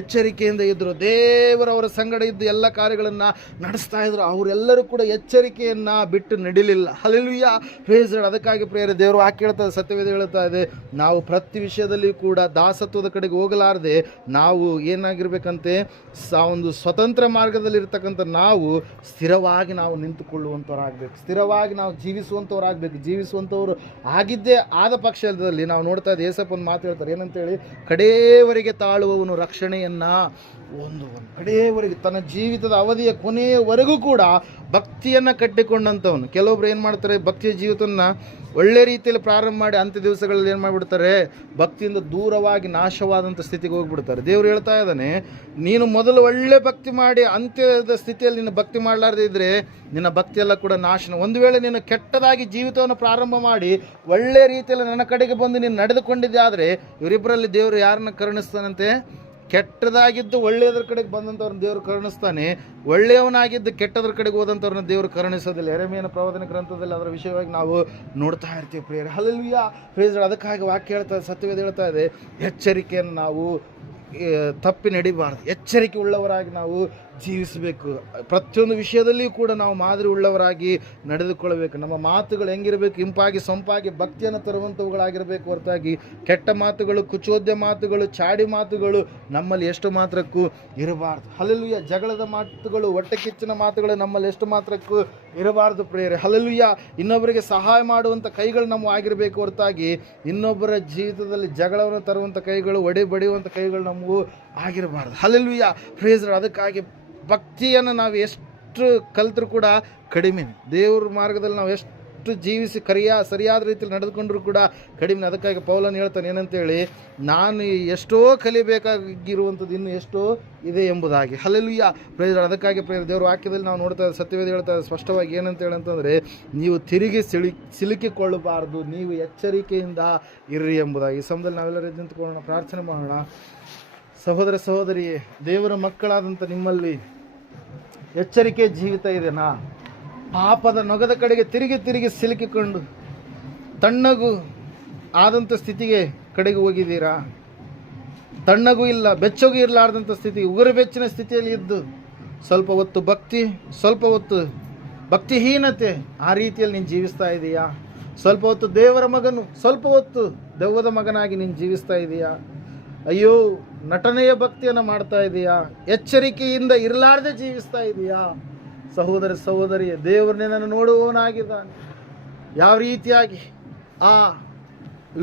ಎಚ್ಚರಿಕೆಯಿಂದ ಇದ್ದರು. ದೇವರವರ ಸಂಗಡ ಇದ್ದು ಎಲ್ಲ ಕಾರ್ಯಗಳನ್ನು ನಡೆಸ್ತಾ ಇದ್ರು. ಅವರೆಲ್ಲರೂ ಕೂಡ ಎಚ್ಚರಿಕೆಯನ್ನು ಬಿಟ್ಟು ನಡಿಲಿಲ್ಲ. Hallelujah, praise Lord. ಅದಕ್ಕಾಗಿ ಪ್ರಿಯರೇ, ದೇವರು ವಾಕ್ಯ ಹೇಳ್ತಾ ಇದೆ, ಸತ್ಯವೇದ ಹೇಳ್ತಾ ಇದೆ, ನಾವು ಪ್ರತಿ ವಿಷಯದಲ್ಲಿ ಕೂಡ ದಾಸತ್ವದ ಕಡೆಗೆ ಹೋಗಲಾರದೆ ನಾವು ಏನಾಗಿರ್ಬೇಕಂತೆ, ಒಂದು ಸ್ವತಂತ್ರ ಮಾರ್ಗದಲ್ಲಿ ನಾವು ಸ್ಥಿರವಾಗಿ ನಾವು ನಿಂತುಕೊಳ್ಳುವಂಥವರಾಗಬೇಕು, ಸ್ಥಿರವಾಗಿ ನಾವು ಜೀವಿಸುವಂಥವರಾಗಬೇಕು. ಜೀವಿಸುವಂಥವ್ರು ಆಗಿದ್ದೇ ಆದ ಪಕ್ಷದಲ್ಲಿ ನಾವು ನೋಡ್ತಾ ಇದ್ದೀವಿ, ಏಸಪ್ಪ ಒಂದು ಮಾತು ಹೇಳ್ತಾರೆ, ಏನಂತೇಳಿ, ಕಡೆಯವರೆಗೆ ತಾಳುವವನು ರಕ್ಷಣೆಯನ್ನು ಹೊಂದುವನು. ಕಡೆಯವರೆಗೆ ತನ್ನ ಜೀವಿತದ ಅವಧಿಯ ಕೊನೆಯವರೆಗೂ ಕೂಡ ಭಕ್ತಿಯನ್ನು ಕಟ್ಟಿಕೊಂಡಂಥವನು. ಕೆಲವೊಬ್ರು ಏನು ಮಾಡ್ತಾರೆ, ಭಕ್ತಿಯ ಜೀವಿತವನ್ನು ಒಳ್ಳೆ ರೀತಿಯಲ್ಲಿ ಪ್ರಾರಂಭ ಮಾಡಿ ಅಂತ್ಯ ದಿವಸಗಳಲ್ಲಿ ಏನು ಮಾಡಿಬಿಡ್ತಾರೆ, ಭಕ್ತಿಯಿಂದ ದೂರವಾಗಿ ನಾಶವಾದಂಥ ಸ್ಥಿತಿಗೆ ಹೋಗ್ಬಿಡ್ತಾರೆ. ದೇವ್ರು ಹೇಳ್ತಾ ಇದ್ದಾನೆ, ನೀನು ಮೊದಲು ಒಳ್ಳೆ ಭಕ್ತಿ ಮಾಡಿ ಅಂತ್ಯದ ಸ್ಥಿತಿಯಲ್ಲಿ ನೀನು ಭಕ್ತಿ ಮಾಡಲಾರದೇ ಇದ್ದರೆ ನಿನ್ನ ಭಕ್ತಿಯೆಲ್ಲ ಕೂಡ ನಾಶನ. ಒಂದು ವೇಳೆ ನೀನು ಕೆಟ್ಟದಾಗಿ ಜೀವಿತವನ್ನು ಪ್ರಾರಂಭ ಮಾಡಿ ಒಳ್ಳೆ ರೀತಿಯಲ್ಲಿ ನನ್ನ ಕಡೆಗೆ ಬಂದು ನೀನು ನಡೆದುಕೊಂಡಿದ್ದೆ ಆದರೆ ಇವರಿಬ್ಬರಲ್ಲಿ ದೇವರು ಯಾರನ್ನ ಕರುಣಿಸ್ತಾನಂತೆ, ಕೆಟ್ಟದಾಗಿದ್ದು ಒಳ್ಳೆಯದ್ರ ಕಡೆಗೆ ಬಂದಂಥವ್ರನ್ನ ದೇವರು ಕರುಣಿಸ್ತಾನೆ, ಒಳ್ಳೆಯವನಾಗಿದ್ದು ಕೆಟ್ಟದ್ರ ಕಡೆಗೆ ಹೋದಂಥವ್ರನ್ನ ದೇವರು ಕರುಣಿಸೋದಿಲ್ಲ. ಯೆರೆಮೀಯನ ಪ್ರವಾದನ ಗ್ರಂಥದಲ್ಲಿ ಅದರ ವಿಷಯವಾಗಿ ನಾವು ನೋಡ್ತಾ ಇರ್ತೀವಿ ಪ್ರಿಯರೇ. Hallelujah, praise Lord. ಅದಕ್ಕಾಗಿ ವಾಕ್ಯ ಹೇಳ್ತಾ ಇದೆ, ಸತ್ಯವೇದ ಹೇಳ್ತಾ ಇದೆ, ಎಚ್ಚರಿಕೆಯನ್ನು ನಾವು ತಪ್ಪಿ ನಡಿಬಾರ್ದು, ಎಚ್ಚರಿಕೆ ಉಳ್ಳವರಾಗಿ ನಾವು ಜೀವಿಸಬೇಕು. ಪ್ರತಿಯೊಂದು ವಿಷಯದಲ್ಲಿಯೂ ಕೂಡ ನಾವು ಮಾದರಿ ಉಳ್ಳವರಾಗಿ ನಡೆದುಕೊಳ್ಳಬೇಕು. ನಮ್ಮ ಮಾತುಗಳು ಹೆಂಗಿರಬೇಕು, ಇಂಪಾಗಿ ಸೊಂಪಾಗಿ ಭಕ್ತಿಯನ್ನು ತರುವಂಥವುಗಳಾಗಿರಬೇಕು ಹೊರತಾಗಿ ಕೆಟ್ಟ ಮಾತುಗಳು, ಕುಚೋದ್ಯ ಮಾತುಗಳು, ಚಾಡಿ ಮಾತುಗಳು ನಮ್ಮಲ್ಲಿ ಎಷ್ಟು ಮಾತ್ರಕ್ಕೂ ಇರಬಾರ್ದು. ಹಲ್ಲೆಲೂಯಾ. ಜಗಳದ ಮಾತುಗಳು, ಹೊಟ್ಟೆ ಕಿಚ್ಚಿನ ಮಾತುಗಳು ನಮ್ಮಲ್ಲಿ ಎಷ್ಟು ಮಾತ್ರಕ್ಕೂ ಇರಬಾರ್ದು ಪ್ರಿಯರೇ. ಹಲ್ಲೆಲೂಯಾ. ಇನ್ನೊಬ್ಬರಿಗೆ ಸಹಾಯ ಮಾಡುವಂಥ ಕೈಗಳು ನಮ್ಮ ಆಗಿರಬೇಕು ಹೊರತಾಗಿ ಇನ್ನೊಬ್ಬರ ಜೀವಿತದಲ್ಲಿ ಜಗಳವನ್ನು ತರುವಂಥ ಕೈಗಳು, ಬಡಿಯುವಂಥ ಕೈಗಳು ನಮಗೂ ಆಗಿರಬಾರ್ದು. Hallelujah, praise Lord. ಅದಕ್ಕಾಗಿ ಭಕ್ತಿಯನ್ನು ನಾವು ಎಷ್ಟು ಕಲಿತರೂ ಕೂಡ ಕಡಿಮೆ. ದೇವ್ರ ಮಾರ್ಗದಲ್ಲಿ ನಾವು ಎಷ್ಟು ಜೀವಿಸಿ ಸರಿಯಾದ ರೀತಿಯಲ್ಲಿ ನಡೆದುಕೊಂಡ್ರೂ ಕೂಡ ಕಡಿಮೆ. ಅದಕ್ಕಾಗಿ ಪೌಲನು ಹೇಳ್ತಾನೆ, ಏನಂತೇಳಿ, ನಾನು ಎಷ್ಟೋ ಕಲಿಬೇಕಾಗಿರುವಂಥದ್ದು ಇನ್ನೂ ಎಷ್ಟೋ ಇದೆ ಎಂಬುದಾಗಿ. Hallelujah, praise Lord. ಅದಕ್ಕಾಗಿ ದೇವ್ರ ವಾಕ್ಯದಲ್ಲಿ ನಾವು ನೋಡ್ತಾ ಇದ್ದೀವಿ, ಸತ್ಯವೇದ ಹೇಳ್ತಾ ಸ್ಪಷ್ಟವಾಗಿ ಏನಂತೇಳಿ ಅಂತಂದರೆ, ನೀವು ತಿರುಗಿ ಸಿಲುಕಿಕೊಳ್ಳಬಾರ್ದು, ನೀವು ಎಚ್ಚರಿಕೆಯಿಂದ ಇರ್ರಿ ಎಂಬುದಾಗಿ. ಈ ಸಮಯದಲ್ಲಿ ನಾವೆಲ್ಲರೂ ಎದ್ದು ನಿಂತುಕೊಳ್ಳೋಣ, ಪ್ರಾರ್ಥನೆ ಮಾಡೋಣ. ಸಹೋದರ ಸಹೋದರಿಯೇ, ದೇವರ ಮಕ್ಕಳಾದಂಥ ನಿಮ್ಮಲ್ಲಿ ಎಚ್ಚರಿಕೆ ಜೀವಿತ ಇದೆನಾ? ಪಾಪದ ನೊಗದ ಕಡೆಗೆ ತಿರುಗಿ ಸಿಲುಕಿಕೊಂಡು ತಣ್ಣಗೂ ಆದಂಥ ಸ್ಥಿತಿಗೆ ಕಡೆಗೆ ಹೋಗಿದ್ದೀರಾ? ತಣ್ಣಗೂ ಇಲ್ಲ, ಬೆಚ್ಚಗೂ ಇರಲಾರ್ದಂಥ ಸ್ಥಿತಿ, ಉಗುರು ಬೆಚ್ಚಿನ ಸ್ಥಿತಿಯಲ್ಲಿ ಇದ್ದು ಸ್ವಲ್ಪ ಹೊತ್ತು ಭಕ್ತಿ, ಸ್ವಲ್ಪ ಹೊತ್ತು ಭಕ್ತಿಹೀನತೆ, ಆ ರೀತಿಯಲ್ಲಿ ನೀನು ಜೀವಿಸ್ತಾ ಇದೆಯಾ? ಸ್ವಲ್ಪ ಹೊತ್ತು ದೇವರ ಮಗನು, ಸ್ವಲ್ಪ ಹೊತ್ತು ದೆವ್ವದ ಮಗನಾಗಿ ನೀನು ಜೀವಿಸ್ತಾ ಇದೆಯಾ? ಅಯ್ಯೋ, ನಟನೆಯ ಭಕ್ತಿಯನ್ನು ಮಾಡ್ತಾ ಇದೆಯಾ? ಎಚ್ಚರಿಕೆಯಿಂದ ಇರಲಾರ್ದೆ ಜೀವಿಸ್ತಾ ಇದೆಯಾ? ಸಹೋದರ ಸಹೋದರಿಯ, ದೇವರು ನಿನ್ನನ್ನು ನೋಡುವವನಾಗಿದ್ದಾನೆ. ಯಾವ ರೀತಿಯಾಗಿ ಆ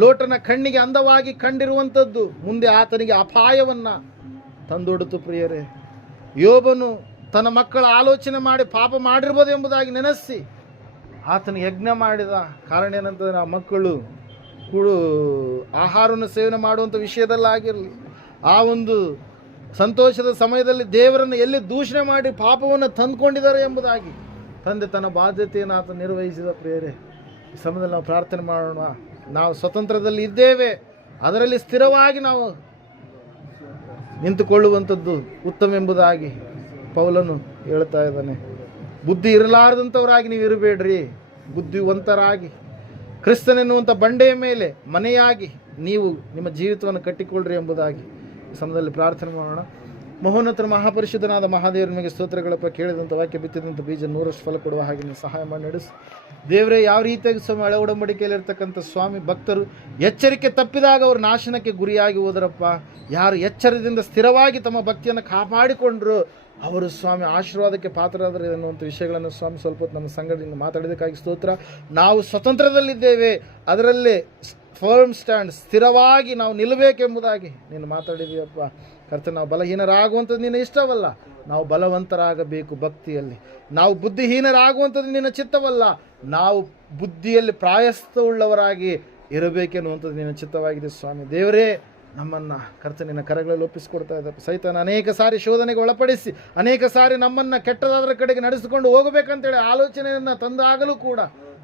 ಲೋಟನ ಕಣ್ಣಿಗೆ ಅಂದವಾಗಿ ಕಂಡಿರುವಂಥದ್ದು ಮುಂದೆ ಆತನಿಗೆ ಅಪಾಯವನ್ನು ತಂದೊಡ್ತು ಪ್ರಿಯರೇ. ಯೋಬನು ತನ್ನ ಮಕ್ಕಳ ಆಲೋಚನೆ ಮಾಡಿ ಪಾಪ ಮಾಡಿರ್ಬೋದು ಎಂಬುದಾಗಿ ನೆನೆಸಿ ಆತನ ಯಜ್ಞ ಮಾಡಿದ. ಕಾರಣ ಏನಂತಂದರೆ, ಆ ಮಕ್ಕಳು ಆಹಾರವನ್ನು ಸೇವನೆ ಮಾಡುವಂಥ ವಿಷಯದಲ್ಲಾಗಿರಲಿ, ಆ ಒಂದು ಸಂತೋಷದ ಸಮಯದಲ್ಲಿ ದೇವರನ್ನು ಎಲ್ಲಿ ದೂಷಣೆ ಮಾಡಿ ಪಾಪವನ್ನು ತಂದುಕೊಂಡಿದ್ದಾರೆ ಎಂಬುದಾಗಿ ತಂದೆ ತನ್ನ ಬಾಧ್ಯತೆಯನ್ನು ಆತ ನಿರ್ವಹಿಸಿದ ಪ್ರಿಯರೇ. ಈ ಸಮಯದಲ್ಲಿ ನಾವು ಪ್ರಾರ್ಥನೆ ಮಾಡೋಣ. ನಾವು ಸ್ವತಂತ್ರದಲ್ಲಿ ಇದ್ದೇವೆ, ಅದರಲ್ಲಿ ಸ್ಥಿರವಾಗಿ ನಾವು ನಿಂತುಕೊಳ್ಳುವಂಥದ್ದು ಉತ್ತಮ ಎಂಬುದಾಗಿ ಪೌಲನು ಹೇಳ್ತಾ ಇದ್ದಾನೆ. ಬುದ್ಧಿ ಇರಲಾರದಂಥವರಾಗಿ ನೀವು ಇರಬೇಡ್ರಿ, ಬುದ್ಧಿವಂತರಾಗಿ ಕ್ರಿಸ್ತನೆನ್ನುವಂಥ ಬಂಡೆಯ ಮೇಲೆ ಮನೆಯಾಗಿ ನೀವು ನಿಮ್ಮ ಜೀವಿತವನ್ನು ಕಟ್ಟಿಕೊಳ್ಳ್ರಿ ಎಂಬುದಾಗಿ ಈ ಸಮಯದಲ್ಲಿ ಪ್ರಾರ್ಥನೆ ಮಾಡೋಣ. ಮಹೋನ್ನತರ ಮಹಾಪರಿಶುದ್ಧನಾದ ಮಹಾದೇವರು ನಿಮಗೆ ಸ್ತೋತ್ರಗಳಪ್ಪ. ಕೇಳಿದಂಥ ವಾಕ್ಯ ಬಿತ್ತಿದಂಥ ಬೀಜ 100ರಷ್ಟು ಫಲ ಕೊಡುವ ಹಾಗೆ ನೀವು ಸಹಾಯ ಮಾಡಿ ನಡೆಸು ದೇವರೇ. ಯಾವ ರೀತಿಯಾಗಿ ಸ್ವಾಮಿ ಹಳೆ ಒಡಂಬಡಿಕೆಯಲ್ಲಿರ್ತಕ್ಕಂಥ ಸ್ವಾಮಿ ಭಕ್ತರು ಎಚ್ಚರಿಕೆ ತಪ್ಪಿದಾಗ ಅವರು ನಾಶನಕ್ಕೆ ಗುರಿಯಾಗಿ ಹೋದರಪ್ಪ. ಯಾರು ಎಚ್ಚರದಿಂದ ಸ್ಥಿರವಾಗಿ ತಮ್ಮ ಭಕ್ತಿಯನ್ನು ಕಾಪಾಡಿಕೊಂಡ್ರು ಅವರು ಸ್ವಾಮಿ ಆಶೀರ್ವಾದಕ್ಕೆ ಪಾತ್ರರಾದರು ಎನ್ನುವಂಥ ವಿಷಯಗಳನ್ನು ಸ್ವಾಮಿ ಸ್ವಲ್ಪ ಹೊತ್ತು ನಮ್ಮ ಸಂಘದಿಂದ ಮಾತಾಡೋದಕ್ಕಾಗಿ ಸ್ತೋತ್ರ. ನಾವು ಸ್ವತಂತ್ರದಲ್ಲಿದ್ದೇವೆ, ಅದರಲ್ಲೇ ಫರ್ಮ್ ಸ್ಟ್ಯಾಂಡ್, ಸ್ಥಿರವಾಗಿ ನಾವು ನಿಲ್ಲಬೇಕೆಂಬುದಾಗಿ ನೀನು ಮಾತಾಡಿದೀಯಪ್ಪ. ಕರ್ತನೆ, ನಾವು ಬಲಹೀನರಾಗುವಂಥದ್ದು ನಿನ್ನ ಇಷ್ಟವಲ್ಲ, ನಾವು ಬಲವಂತರಾಗಬೇಕು ಭಕ್ತಿಯಲ್ಲಿ. ನಾವು ಬುದ್ಧಿಹೀನರಾಗುವಂಥದ್ದು ನಿನ್ನ ಚಿತ್ತವಲ್ಲ, ನಾವು ಬುದ್ಧಿಯಲ್ಲಿ ಪ್ರಾಯಸ್ಥವುಳ್ಳವರಾಗಿ ಇರಬೇಕೆನ್ನುವಂಥದ್ದು ನಿನ್ನ ಚಿತ್ತವಾಗಿದೆ ಸ್ವಾಮಿ. ದೇವರೇ, ನಮ್ಮನ್ನು ಕರ್ತನೆ ನಿನ್ನ ಕರಗಳಲ್ಲಿ ಒಪ್ಪಿಸಿಕೊಡ್ತಾ ಇದ್ದ ಸೈತಾನ ಅನೇಕ ಸಾರಿ ಶೋಧನೆಗೆ ಒಳಪಡಿಸಿ ಅನೇಕ ಸಾರಿ ನಮ್ಮನ್ನು ಕೆಟ್ಟದಾದ್ರ ಕಡೆಗೆ ನಡೆಸಿಕೊಂಡು ಹೋಗಬೇಕಂತೇಳಿ ಆಲೋಚನೆಯನ್ನು ತಂದಾಗಲೂ ಕೂಡ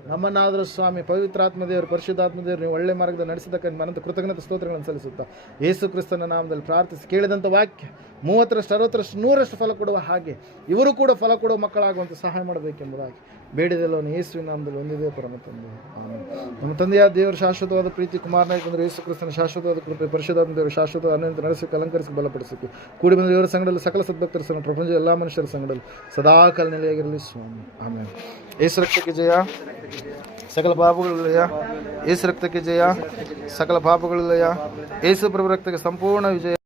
ನಮ್ಮನ್ನಾದರೂ ಸ್ವಾಮಿ ಪವಿತ್ರಾತ್ಮ ದೇವರು, ಪರಿಶುದ್ಧಾತ್ಮ ದೇವರು ನೀವು ಒಳ್ಳೆ ಮಾರ್ಗದಲ್ಲಿ ನಡೆಸಿದ್ದಕ್ಕೆ ಮನಂತ ಕೃತಜ್ಞತೆ ಸ್ತೋತ್ರಗಳನ್ನು ಸಲ್ಲಿಸುತ್ತಾ ಯೇಸು ಕ್ರಿಸ್ತನ ನಾಮದಲ್ಲಿ ಪ್ರಾರ್ಥಿಸಿ ಕೇಳಿದಂಥ ವಾಕ್ಯ 30ರಷ್ಟು 60ರಷ್ಟು 100ರಷ್ಟು ಫಲ ಕೊಡುವ ಹಾಗೆ ಇವರು ಕೂಡ ಫಲ ಕೊಡುವ ಮಕ್ಕಳಾಗುವಂತೆ ಸಹಾಯ ಮಾಡಬೇಕೆಂಬುದಾಗಿ ಬೇಡಿದೆಲ್ಲವನು ಯೇಸುವಿನ ನಾಮದಲ್ಲಿ ಹೊಂದಿದೆ ಪರಮ ತಂದೆ. ನಮ್ಮ ತಂದೆಯಾದ ದೇವರ ಶಾಶ್ವತವಾದ ಪ್ರೀತಿ, ಕುಮಾರನಾಯಕಂದ್ರೆ ಯೇಸು ಕ್ರಿಸ್ತನ ಶಾಶ್ವತವಾದ ಕೃಪೆ, ಪರಿಶುದ್ಧಾತ್ಮ ದೇವರು ಶಾಶ್ವತ ಅನ್ಯಂತ ನಡೆಸಿ ಅಲಂಕರಿಸಿ ಬಲಪಡಿಸಕ್ಕೆ ಕೂಡಿ ಬಂದ ದೇವರ ಸಂಗಡಲ್ಲಿ ಸಕಲ ಸದ್ಭಕ್ತರ ಸಂಗಡ ಪ್ರಪಂಚದ ಎಲ್ಲ ಮನುಷ್ಯರ ಸಂಗಡಲ್ಲಿ ಸದಾಕಾಲ ನೆಲೆಯಾಗಿರಲಿ ಸ್ವಾಮಿ. ಆಮೇಲೆ ಯೇಸು ರಕ್ತಕ್ಕೆ ಜಯ, ಸಕಲ ಪಾಪಗಳಿಲ್ಲಯ. ಯೇಸು ರಕ್ತಕ್ಕೆ ಜಯ, ಸಕಲ ಪಾಪಗಳಿಲ್ಲಯ. ಯೇಸು ಪ್ರಭು ರಕ್ತಕ್ಕೆ ಸಂಪೂರ್ಣ ವಿಜಯ.